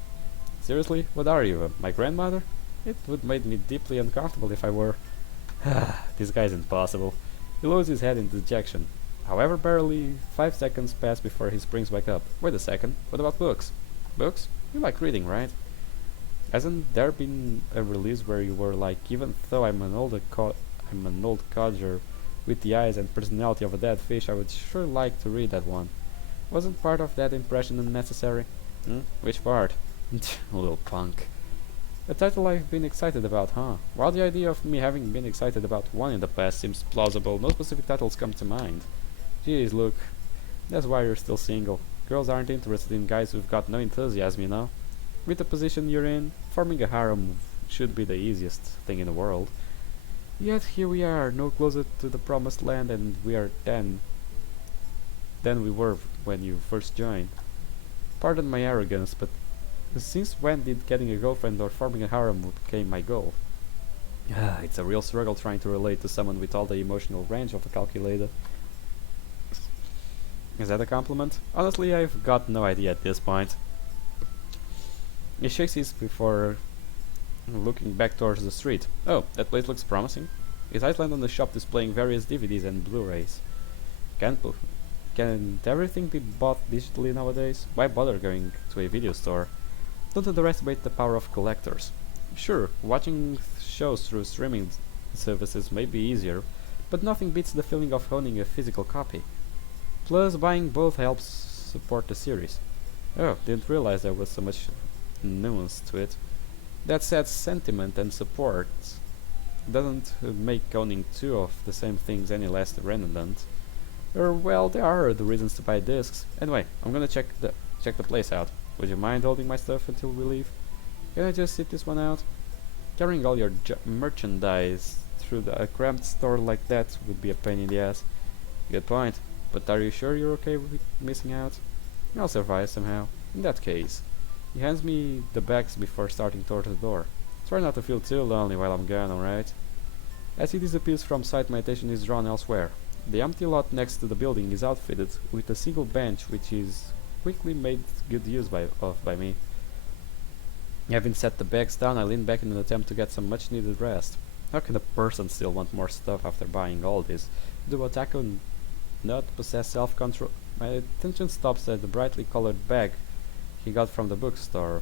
Seriously? What are you, my grandmother? It would make me deeply uncomfortable if I were. This guy's impossible. He lowers his head in dejection. However, barely 5 seconds pass before he springs back up. Wait a second, what about books? Books? You like reading, right? Hasn't there been a release where you were like, even though I'm an old codger with the eyes and personality of a dead fish, I would sure like to read that one. Wasn't part of that impression unnecessary? Which part? Little punk. A title I've been excited about, huh? While the idea of me having been excited about one in the past seems plausible, no specific titles come to mind. Jeez, look. That's why you're still single. Girls aren't interested in guys who've got no enthusiasm, you know? With the position you're in, forming a harem should be the easiest thing in the world. Yet here we are, no closer to the promised land than we are than we were when you first joined. Pardon my arrogance, but since when did getting a girlfriend or forming a harem became my goal? It's a real struggle trying to relate to someone with all the emotional range of a calculator. Is that a compliment? Honestly, I've got no idea at this point. He shakes his before looking back towards the street. Oh, that place looks promising. His eyes land on the shop displaying various DVDs and Blu-rays. Can't everything be bought digitally nowadays? Why bother going to a video store? Don't underestimate the power of collectors. Sure, watching shows through streaming services may be easier, but nothing beats the feeling of owning a physical copy. Plus, buying both helps support the series. Oh, didn't realize there was so much nuance to it. That said, sentiment and support doesn't make owning two of the same things any less redundant. Well, there are other reasons to buy discs. Anyway, I'm gonna check the place out. Would you mind holding my stuff until we leave? Can I just sit this one out? Carrying all your merchandise through a cramped store like that would be a pain in the ass. Good point. But are you sure you're okay with missing out? I'll survive somehow. In that case, he hands me the bags before starting toward the door. Try not to feel too lonely while I'm gone, alright? As he disappears from sight, my attention is drawn elsewhere. The empty lot next to the building is outfitted with a single bench, which is quickly made good use of by me. Having set the bags down, I lean back in an attempt to get some much-needed rest. How can a person still want more stuff after buying all this? Do Otaku not possess self-control? My attention stops at the brightly colored bag he got from the bookstore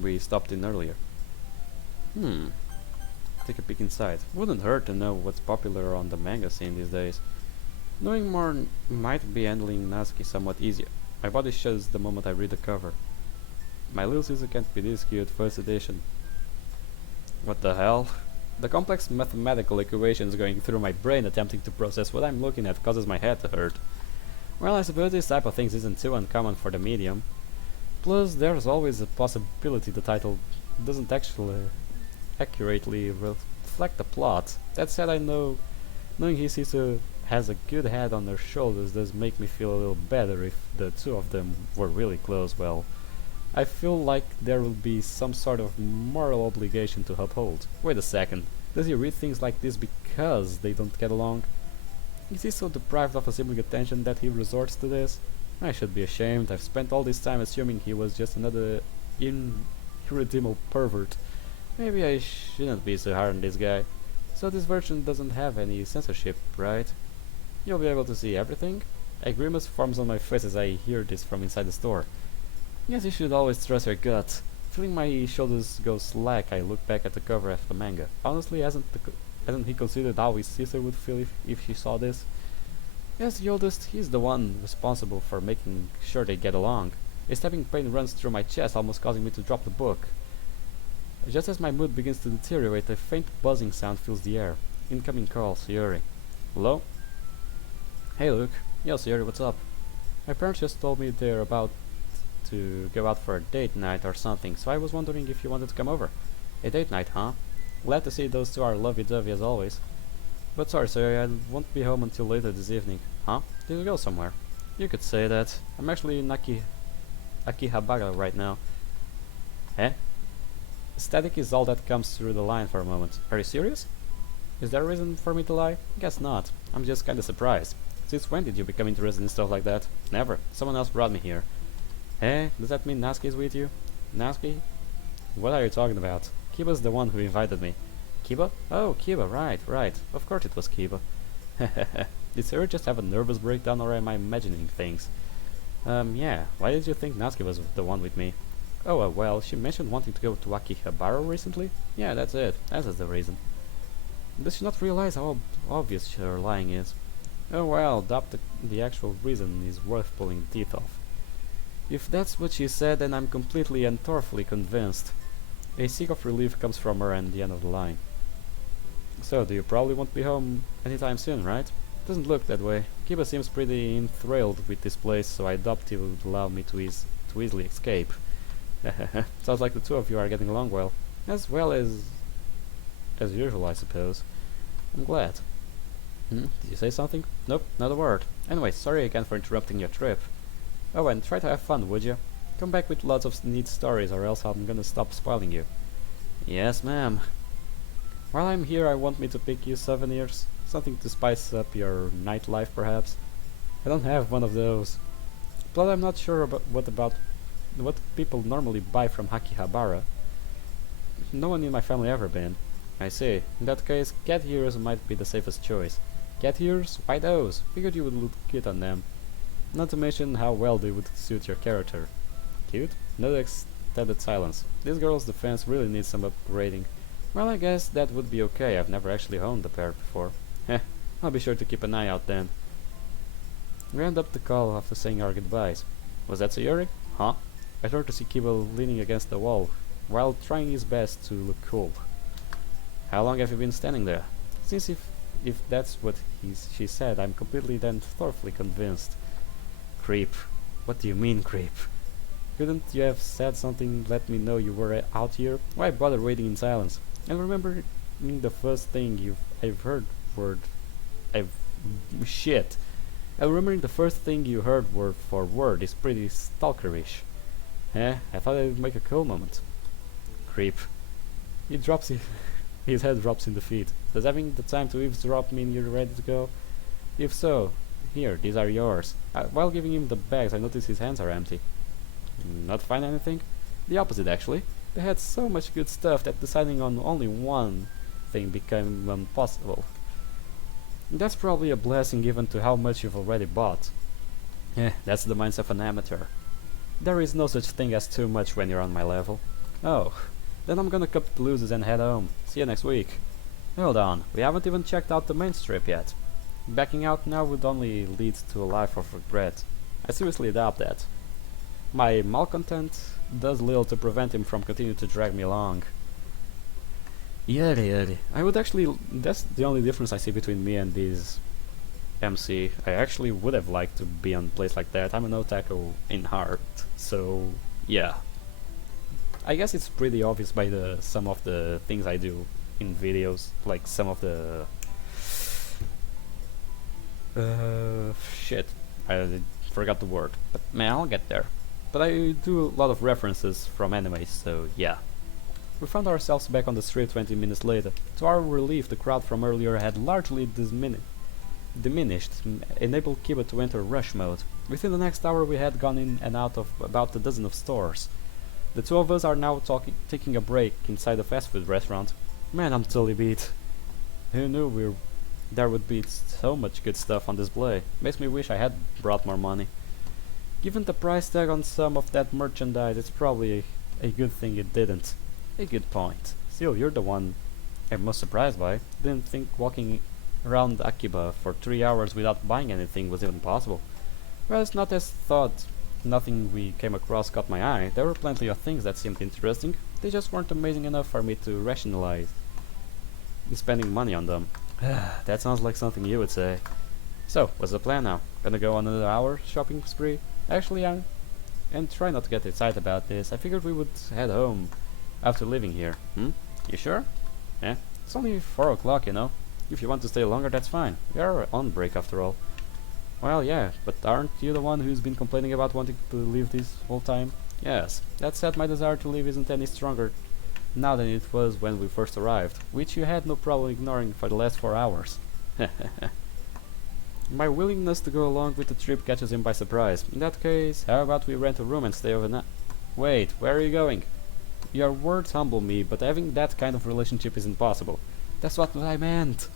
we stopped in earlier. Take a peek inside. Wouldn't hurt to know what's popular on the manga scene these days. Knowing more might be handling Natsuki somewhat easier. My body shudders the moment I read the cover. My little sister can't be this cute, first edition. What the hell? The complex mathematical equations going through my brain attempting to process what I'm looking at causes my head to hurt. Well, I suppose this type of things isn't too uncommon for the medium. Plus, there's always a possibility the title doesn't actually accurately reflect the plot. That said, knowing he sees to has a good head on her shoulders does make me feel a little better. If the two of them were really close, well, I feel like there will be some sort of moral obligation to uphold. Wait a second, does he read things like this because they don't get along? Is he so deprived of a sibling attention that he resorts to this? I should be ashamed. I've spent all this time assuming he was just another irredeemable pervert. Maybe I shouldn't be so hard on this guy. So this version doesn't have any censorship, right? You'll be able to see everything? A grimace forms on my face as I hear this from inside the store. Yes, you should always trust your gut. Feeling my shoulders go slack, I look back at the cover of the manga. Honestly, hasn't he considered how his sister would feel if she saw this? As the oldest, he's the one responsible for making sure they get along. A stabbing pain runs through my chest, almost causing me to drop the book. Just as my mood begins to deteriorate, a faint buzzing sound fills the air. Incoming call, Sayori. Hello? Hey Luke. Yo Sayori, what's up? My parents just told me they're about to go out for a date night or something, so I was wondering if you wanted to come over. A date night, huh? Glad to see those two are lovey-dovey as always. But sorry, Sayori, I won't be home until later this evening. Huh? Did you go somewhere? You could say that. I'm actually in Akihabara right now. Eh? Static is all that comes through the line for a moment. Are you serious? Is there a reason for me to lie? Guess not. I'm just kinda surprised. Since when did you become interested in stuff like that? Never. Someone else brought me here. Eh? Does that mean Natsuki is with you? Natsuki? What are you talking about? Kiba's the one who invited me. Kiba? Oh, Kiba, right. Of course it was Kiba. Did Sayori just have a nervous breakdown or am I imagining things? Yeah. Why did you think Natsuki was the one with me? Oh, well, she mentioned wanting to go to Akihabara recently? Yeah, that's it. That is the reason. Does she not realize how obvious her lying is? Oh well, the actual reason is worth pulling the teeth off. If that's what she said, then I'm completely and thoroughly convinced. A sigh of relief comes from her at the end of the line. So, do you probably won't be home anytime soon, right? Doesn't look that way. Kiba seems pretty enthralled with this place, so I doubt he would allow me to easily escape. Sounds like the two of you are getting along well. Well as usual, I suppose. I'm glad. Did you say something? Nope, not a word. Anyway, sorry again for interrupting your trip. Oh, and try to have fun, would you? Come back with lots of neat stories or else I'm gonna stop spoiling you. Yes, ma'am. While I'm here, I want me to pick you souvenirs. Something to spice up your nightlife, perhaps. I don't have one of those. Plus, I'm not sure about what people normally buy from Akihabara. No one in my family ever been. I see. In that case, cat ears might be the safest choice. Cat ears? Why those? Figured you would look cute on them. Not to mention how well they would suit your character. Cute? Another extended silence. This girl's defense really needs some upgrading. Well, I guess that would be okay. I've never actually owned a pair before. Heh, I'll be sure to keep an eye out then. We end up the call after saying our goodbyes. Was that Sayori? Huh? I turned to see Kiba leaning against the wall, while trying his best to look cool. How long have you been standing there? Since if that's what she said, I'm completely then thoroughly convinced. Creep. What do you mean, creep? Couldn't you have said something, let me know you were out here? Why bother waiting in silence? And remembering the first thing I've heard word shit. And remembering the first thing you heard word for word is pretty stalkerish. Eh? I thought it would make a cool moment. Creep. He drops his head drops in defeat. Does having the time to eavesdrop mean you're ready to go? If so, here, these are yours. While giving him the bags, I notice his hands are empty. Not find anything? The opposite, actually. They had so much good stuff that deciding on only one thing became impossible. That's probably a blessing given to how much you've already bought. That's the mindset of an amateur. There is no such thing as too much when you're on my level. Oh, then I'm gonna cut the losers and head home. See you next week. Hold on, we haven't even checked out the main strip yet. Backing out now would only lead to a life of regret. I seriously doubt that. My malcontent does little to prevent him from continuing to drag me along. Yuri. I would actually... That's the only difference I see between me and this MC. I actually would have liked to be on a place like that. I'm an otaku in heart, so yeah. I guess it's pretty obvious by some of the things I do in videos, like some of the Shit. I forgot the word. But man, I'll get there. But I do a lot of references from anime, so yeah. We found ourselves back on the street 20 minutes later. To our relief, the crowd from earlier had largely diminished, enabled Kiba to enter rush mode. Within the next hour we had gone in and out of about a dozen of stores. The two of us are now taking a break inside a fast food restaurant. Man, I'm totally beat. Who knew there would be so much good stuff on display? Makes me wish I had brought more money. Given the price tag on some of that merchandise, it's probably a good thing it didn't. A good point. Still, you're the one I'm most surprised by. Didn't think walking around Akiba for 3 hours without buying anything was even possible. Well, it's not as thought. Nothing we came across caught my eye. There were plenty of things that seemed interesting. They just weren't amazing enough for me to rationalize spending money on them. That sounds like something you would say. So, what's the plan now? Gonna go on another hour shopping spree? Actually, and try not to get excited about this. I figured we would head home after leaving here. You sure? Yeah, it's only 4 o'clock, you know. If you want to stay longer, that's fine. We are on break after all. Well, yeah, but aren't you the one who's been complaining about wanting to leave this whole time? Yes, that said, my desire to leave isn't any stronger now than it was when we first arrived, which you had no problem ignoring for the last 4 hours. My willingness to go along with the trip catches him by surprise. In that case, how about we rent a room and stay overnight? Wait, where are you going? Your words humble me, but having that kind of relationship isn't possible. That's what I meant.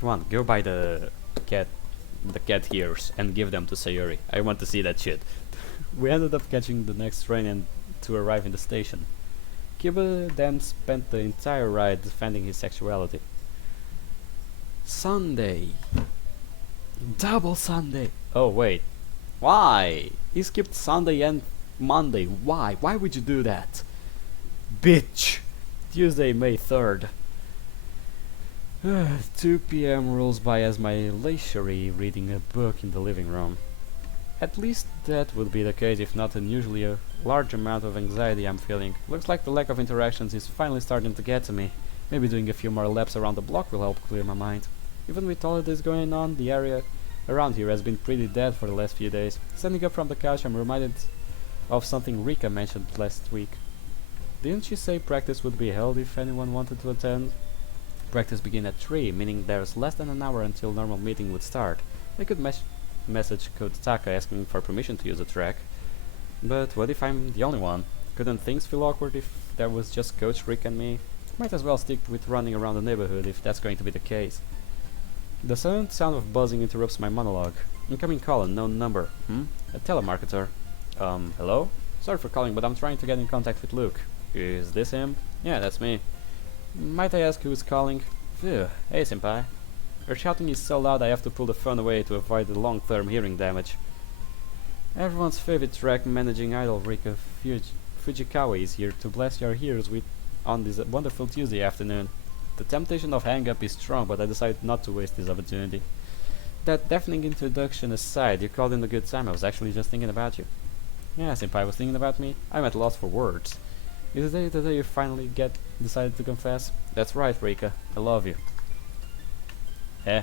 Come on, go buy the cat ears and give them to Sayori. I want to see that shit. We ended up catching the next train and to arrive in the station. Kiba then spent the entire ride defending his sexuality. Sunday. Double Sunday. Oh wait. Why? He skipped Sunday and Monday. Why? Why would you do that? Bitch. Tuesday, May 3rd. 2 p.m. rolls by as my leisurely reading a book in the living room. At least that would be the case if not unusually a large amount of anxiety I'm feeling. Looks like the lack of interactions is finally starting to get to me. Maybe doing a few more laps around the block will help clear my mind. Even with all of this going on, the area around here has been pretty dead for the last few days. Standing up from the couch, I'm reminded of something Rika mentioned last week. Didn't she say practice would be held if anyone wanted to attend? Practice begin at 3, meaning there's less than an hour until normal meeting would start. I could message Kotaka asking for permission to use the track. But what if I'm the only one? Couldn't things feel awkward if there was just Coach Rick and me? Might as well stick with running around the neighborhood if that's going to be the case. The sudden sound of buzzing interrupts my monologue. Incoming call, unknown number. A telemarketer. Hello? Sorry for calling, but I'm trying to get in contact with Luke. Is this him? Yeah, that's me. Might I ask who's calling? Phew. Hey, senpai. Your shouting is so loud I have to pull the phone away to avoid the long-term hearing damage. Everyone's favorite track managing idol Rika Fujikawa is here to bless your ears with on this wonderful Tuesday afternoon. The temptation of hang-up is strong, but I decided not to waste this opportunity. That deafening introduction aside, you called in a good time. I was actually just thinking about you. Yeah, senpai was thinking about me. I'm at loss for words. Is today the day you finally decided to confess? That's right, Rika. I love you. Eh?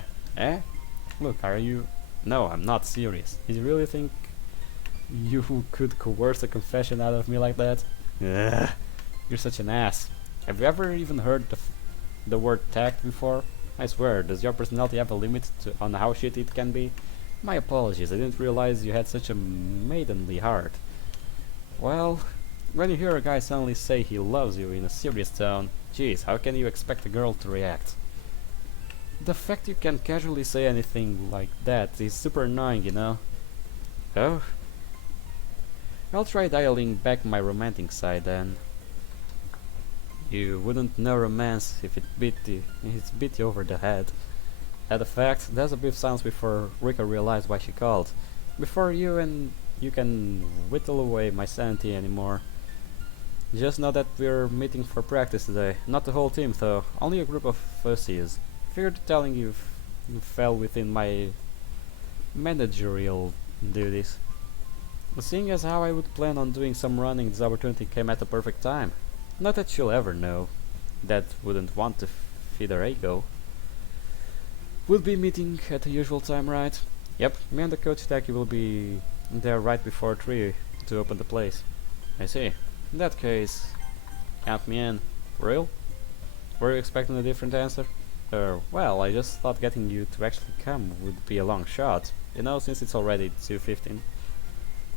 Look, are you... No, I'm not serious. Did you really think you could coerce a confession out of me like that? Ugh. You're such an ass. Have you ever even heard the word tact before? I swear, does your personality have a limit on how shitty it can be? My apologies, I didn't realize you had such a maidenly heart. Well, when you hear a guy suddenly say he loves you in a serious tone, geez, how can you expect a girl to react? The fact you can casually say anything like that is super annoying, you know? Oh? I'll try dialing back my romantic side then. You wouldn't know romance if it beat you over the head. At the fact, there's a brief silence before Rika realized why she called. Before you can whittle away my sanity anymore. Just know that we're meeting for practice today. Not the whole team though, only a group of fussies. Figured telling you fell within my managerial duties. Seeing as how I would plan on doing some running, this opportunity came at the perfect time. Not that she'll ever know. That wouldn't want to feed her ego. We'll be meeting at the usual time, right? Yep, me and the coach Taki will be there right before 3 to open the place. I see. In that case, count me in. Real? Were you expecting a different answer? Well, I just thought getting you to actually come would be a long shot. You know, since it's already 2:15.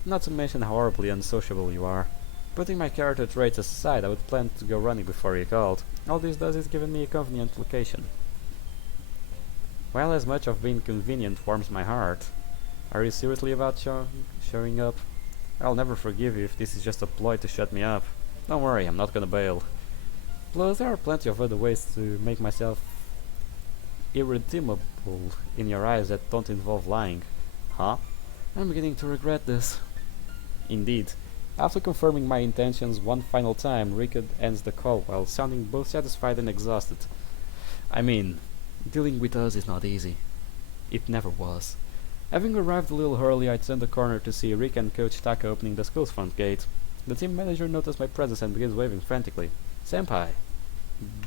Not to mention how horribly unsociable you are. Putting my character traits aside, I would plan to go running before you called. All this does is give me a convenient location. Well, as much of being convenient warms my heart. Are you seriously about showing up? I'll never forgive you if this is just a ploy to shut me up. Don't worry, I'm not gonna bail. Plus, there are plenty of other ways to make myself irredeemable in your eyes that don't involve lying. Huh? I'm beginning to regret this. Indeed. After confirming my intentions one final time, Rickard ends the call while sounding both satisfied and exhausted. I mean, dealing with us is not easy. It never was. Having arrived a little early, I turned the corner to see Rick and Coach Taka opening the school's front gate. The team manager noticed my presence and begins waving frantically. Senpai!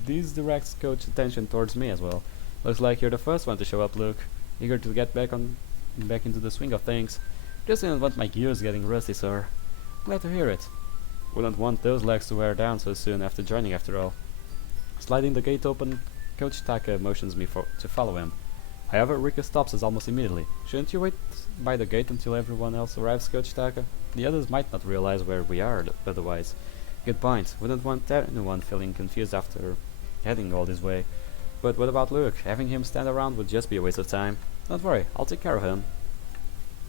This directs Coach's attention towards me as well. Looks like you're the first one to show up, Luke. Eager to get back into the swing of things. Just didn't want my gears getting rusty, sir. Glad to hear it. Wouldn't want those legs to wear down so soon after joining, after all. Sliding the gate open, Coach Taka motions me to follow him. However, Rika stops us almost immediately. Shouldn't you wait by the gate until everyone else arrives, Coach Taka? The others might not realize where we are otherwise. Good point. Wouldn't want anyone feeling confused after heading all this way. But what about Luke? Having him stand around would just be a waste of time. Don't worry, I'll take care of him.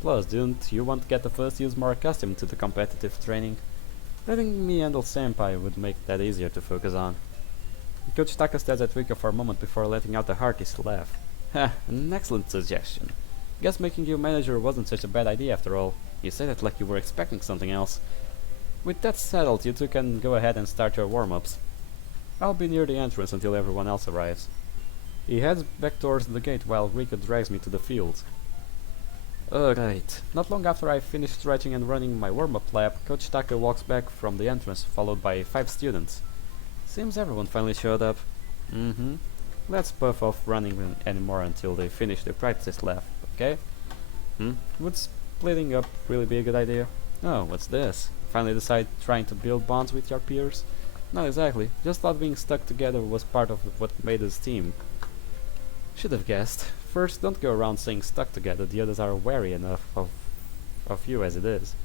Plus, didn't you want to get the first years more accustomed to the competitive training? Letting me handle Senpai would make that easier to focus on. Coach Taka stares at Rika for a moment before letting out a hearty laugh. Ha, an excellent suggestion. Guess making you manager wasn't such a bad idea after all. You said it like you were expecting something else. With that settled, you two can go ahead and start your warm-ups. I'll be near the entrance until everyone else arrives. He heads back towards the gate while Rika drags me to the field. Right. Not long after I finish stretching and running my warm-up lap, Coach Taka walks back from the entrance, followed by 5 students. Seems everyone finally showed up. Let's puff off running anymore until they finish their practice lap, okay? Would splitting up really be a good idea? Oh, what's this? Finally decide trying to build bonds with your peers? Not exactly. Just thought being stuck together was part of what made us team. Should have guessed. First, don't go around saying stuck together, the others are wary enough of you as it is.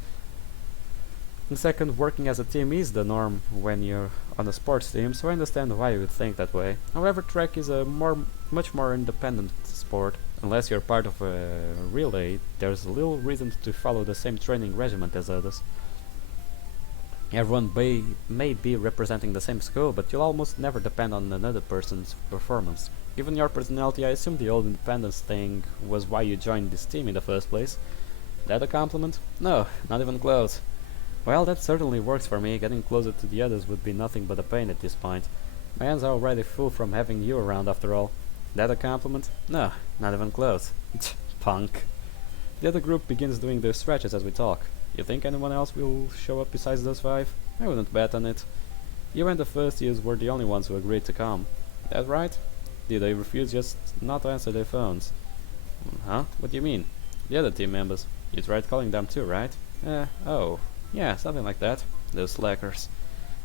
And second, working as a team is the norm when you're on a sports team, so I understand why you would think that way. However, track is a much more independent sport. Unless you're part of a relay, there's little reason to follow the same training regimen as others. Everyone may be representing the same school, but you'll almost never depend on another person's performance. Given your personality, I assume the old independence thing was why you joined this team in the first place. That a compliment? No, not even close. Well, that certainly works for me. Getting closer to the others would be nothing but a pain at this point. My hands are already full from having you around after all. That a compliment? No, not even close. Punk. The other group begins doing their stretches as we talk. You think anyone else will show up besides those 5? I wouldn't bet on it. You and the first years were the only ones who agreed to come. That right? Did they refuse just not to answer their phones? Huh? What do you mean? The other team members. You tried calling them too, right? Oh. Yeah, something like that. Those slackers.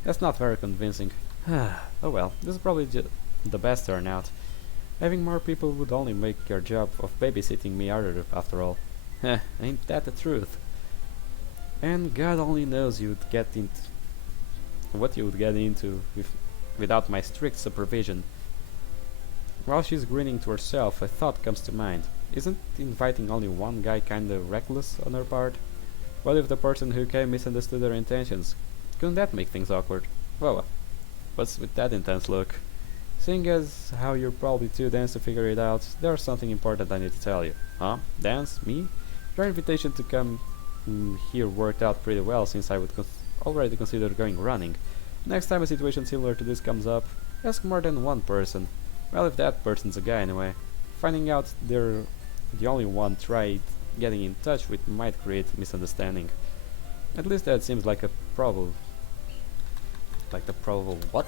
That's not very convincing. Oh well, this is probably the best turnout. Having more people would only make your job of babysitting me harder after all. Ain't that the truth? And God only knows what you would get into without my strict supervision. While she's grinning to herself, a thought comes to mind. Isn't inviting only one guy kinda reckless on her part? What if the person who came misunderstood her intentions? Couldn't that make things awkward? Whoa, what's with that intense look? Seeing as how you're probably too dense to figure it out, there's something important I need to tell you. Huh? Dance? Me? Your invitation to come here worked out pretty well since I would already consider going running. Next time a situation similar to this comes up, ask more than one person. Well, if that person's a guy anyway. Finding out they're the only one tried getting in touch with might create misunderstanding. At least that seems like a probable... Like the probable what?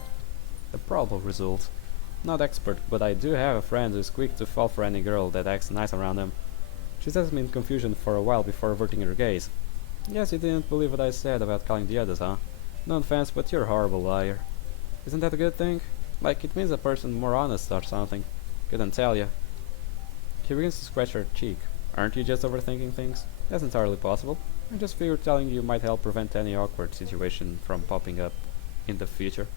The probable result. Not expert, but I do have a friend who's quick to fall for any girl that acts nice around him. She sat me in confusion for a while before averting her gaze. Guess you didn't believe what I said about calling the others, huh? No offense, but you're a horrible liar. Isn't that a good thing? Like, it means a person more honest or something. Couldn't tell you. She begins to scratch her cheek. Aren't you just overthinking things? That's entirely possible. I just figured telling you might help prevent any awkward situation from popping up in the future.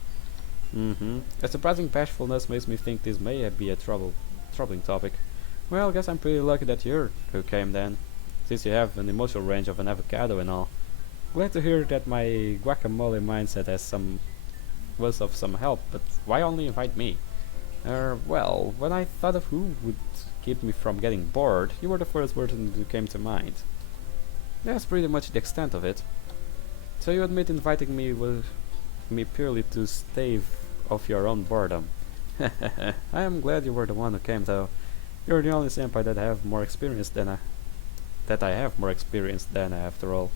A surprising bashfulness makes me think this may be a troubling topic. Well, guess I'm pretty lucky that you're who came then, since you have an emotional range of an avocado and all. Glad to hear that my guacamole mindset was of some help, but why only invite me? Well, when I thought of who would keep me from getting bored, you were the first person who came to mind. That's pretty much the extent of it. So you admit inviting me purely to stave off your own boredom. I am glad you were the one who came, though. You're the only senpai that have more experience than I have more experience than after all.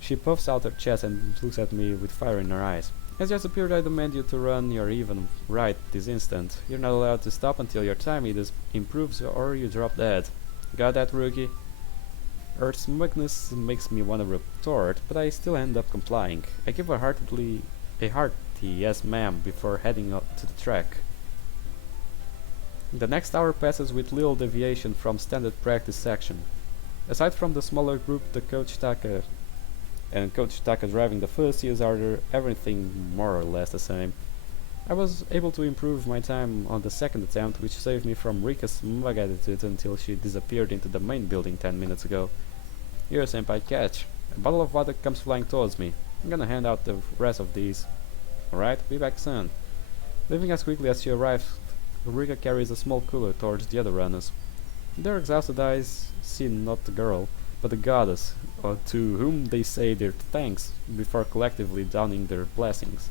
She puffs out her chest and looks at me with fire in her eyes. As just appeared, I demand you to run your even right this instant. You're not allowed to stop until your time either improves or you drop dead. Got that, rookie? Her smugness makes me want to retort, but I still end up complying. I give a hearty yes ma'am before heading up to the track. The next hour passes with little deviation from standard practice section. Aside from the smaller group, the Coach Taka driving the first years are everything more or less the same. I was able to improve my time on the second attempt, which saved me from Rika's smug attitude until she disappeared into the main building 10 minutes ago. Here, senpai, catch. A bottle of water comes flying towards me. I'm gonna hand out the rest of these. Alright, be back soon. Leaving as quickly as she arrives, Rika carries a small cooler towards the other runners. Their exhausted eyes see not the girl, but the goddess, to whom they say their thanks before collectively downing their blessings.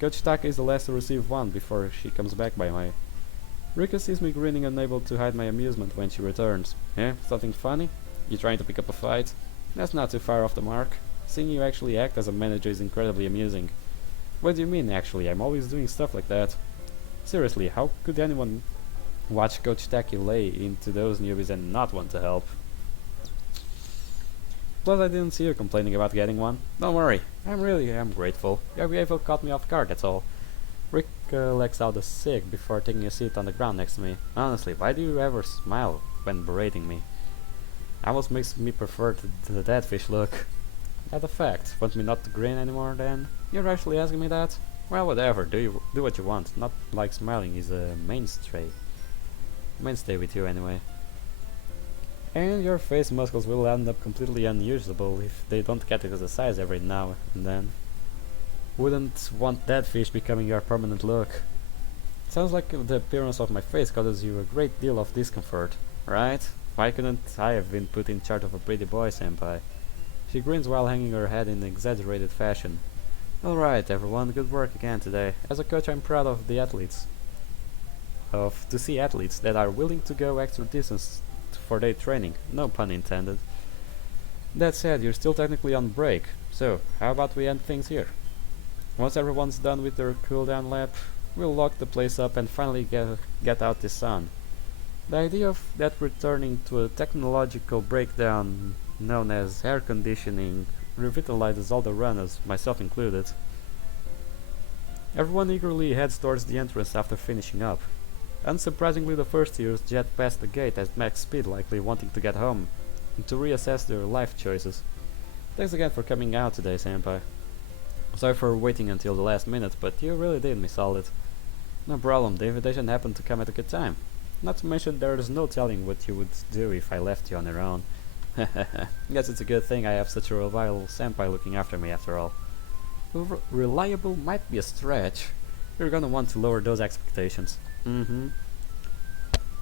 Coach Taka is the last to receive one before she comes back by my. Rika sees me grinning, unable to hide my amusement when she returns. Eh? Something funny? You trying to pick up a fight? That's not too far off the mark. Seeing you actually act as a manager is incredibly amusing. What do you mean, actually? I'm always doing stuff like that. Seriously, how could anyone watch Coach Taki lay into those newbies and not want to help? Plus, I didn't see you complaining about getting one. Don't worry, I really am grateful. Your behavior caught me off guard, that's all. Rick lets out a cig before taking a seat on the ground next to me. Honestly, why do you ever smile when berating me? Almost makes me prefer the dead fish look. That's a fact. Want me not to grin anymore then? You're actually asking me that? Well, whatever. Do what you want. Not like smiling is a mainstay with you anyway. And your face muscles will end up completely unusable if they don't get exercise every now and then. Wouldn't want that fish becoming your permanent look. Sounds like the appearance of my face causes you a great deal of discomfort, right? Why couldn't I have been put in charge of a pretty boy, senpai? She grins while hanging her head in exaggerated fashion. Alright everyone, good work again today. As a coach I'm proud of the athletes. To see athletes that are willing to go extra distance for their training, no pun intended. That said, you're still technically on break, so how about we end things here? Once everyone's done with their cooldown lap, we'll lock the place up and finally get out the sun. The idea of that returning to a technological breakdown known as air conditioning revitalizes all the runners, myself included. Everyone eagerly heads towards the entrance after finishing up. Unsurprisingly, the first years jet past the gate at max speed, likely wanting to get home and to reassess their life choices. Thanks again for coming out today, senpai. Sorry for waiting until the last minute, but you really did me solid. No problem, the invitation happened to come at a good time. Not to mention there is no telling what you would do if I left you on your own. Guess it's a good thing I have such a reliable senpai looking after me after all. Reliable might be a stretch. You're gonna want to lower those expectations.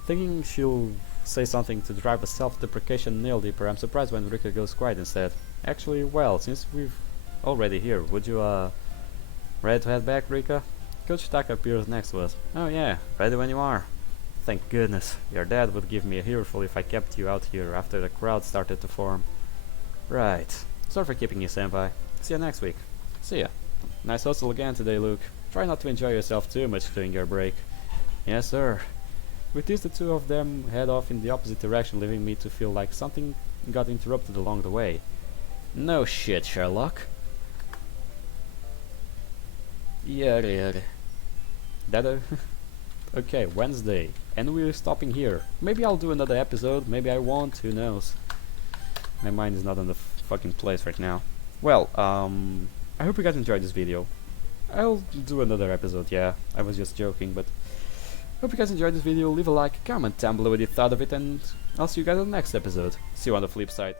Thinking she'll say something to drive a self-deprecation nail deeper, I'm surprised when Rika goes quiet instead. Actually, well, since we've already here, would you ready to head back, Rika? Coach Taka appears next to us. Oh yeah, ready when you are. Thank goodness. Your dad would give me a earful if I kept you out here after the crowd started to form. Right. Sorry for keeping you, senpai. See ya next week. See ya. Nice hustle again today, Luke. Try not to enjoy yourself too much during your break. Yes, sir. With this, the two of them head off in the opposite direction, leaving me to feel like something got interrupted along the way. No shit, Sherlock. Yeah. That okay, Wednesday, and we're stopping here. Maybe I'll do another episode, maybe I won't, who knows. My mind is not in the fucking place right now. Well, I hope you guys enjoyed this video. I'll do another episode, yeah, I was just joking, but hope you guys enjoyed this video. Leave a like, comment down below what you thought of it, and I'll see you guys on the next episode. See you on the flip side.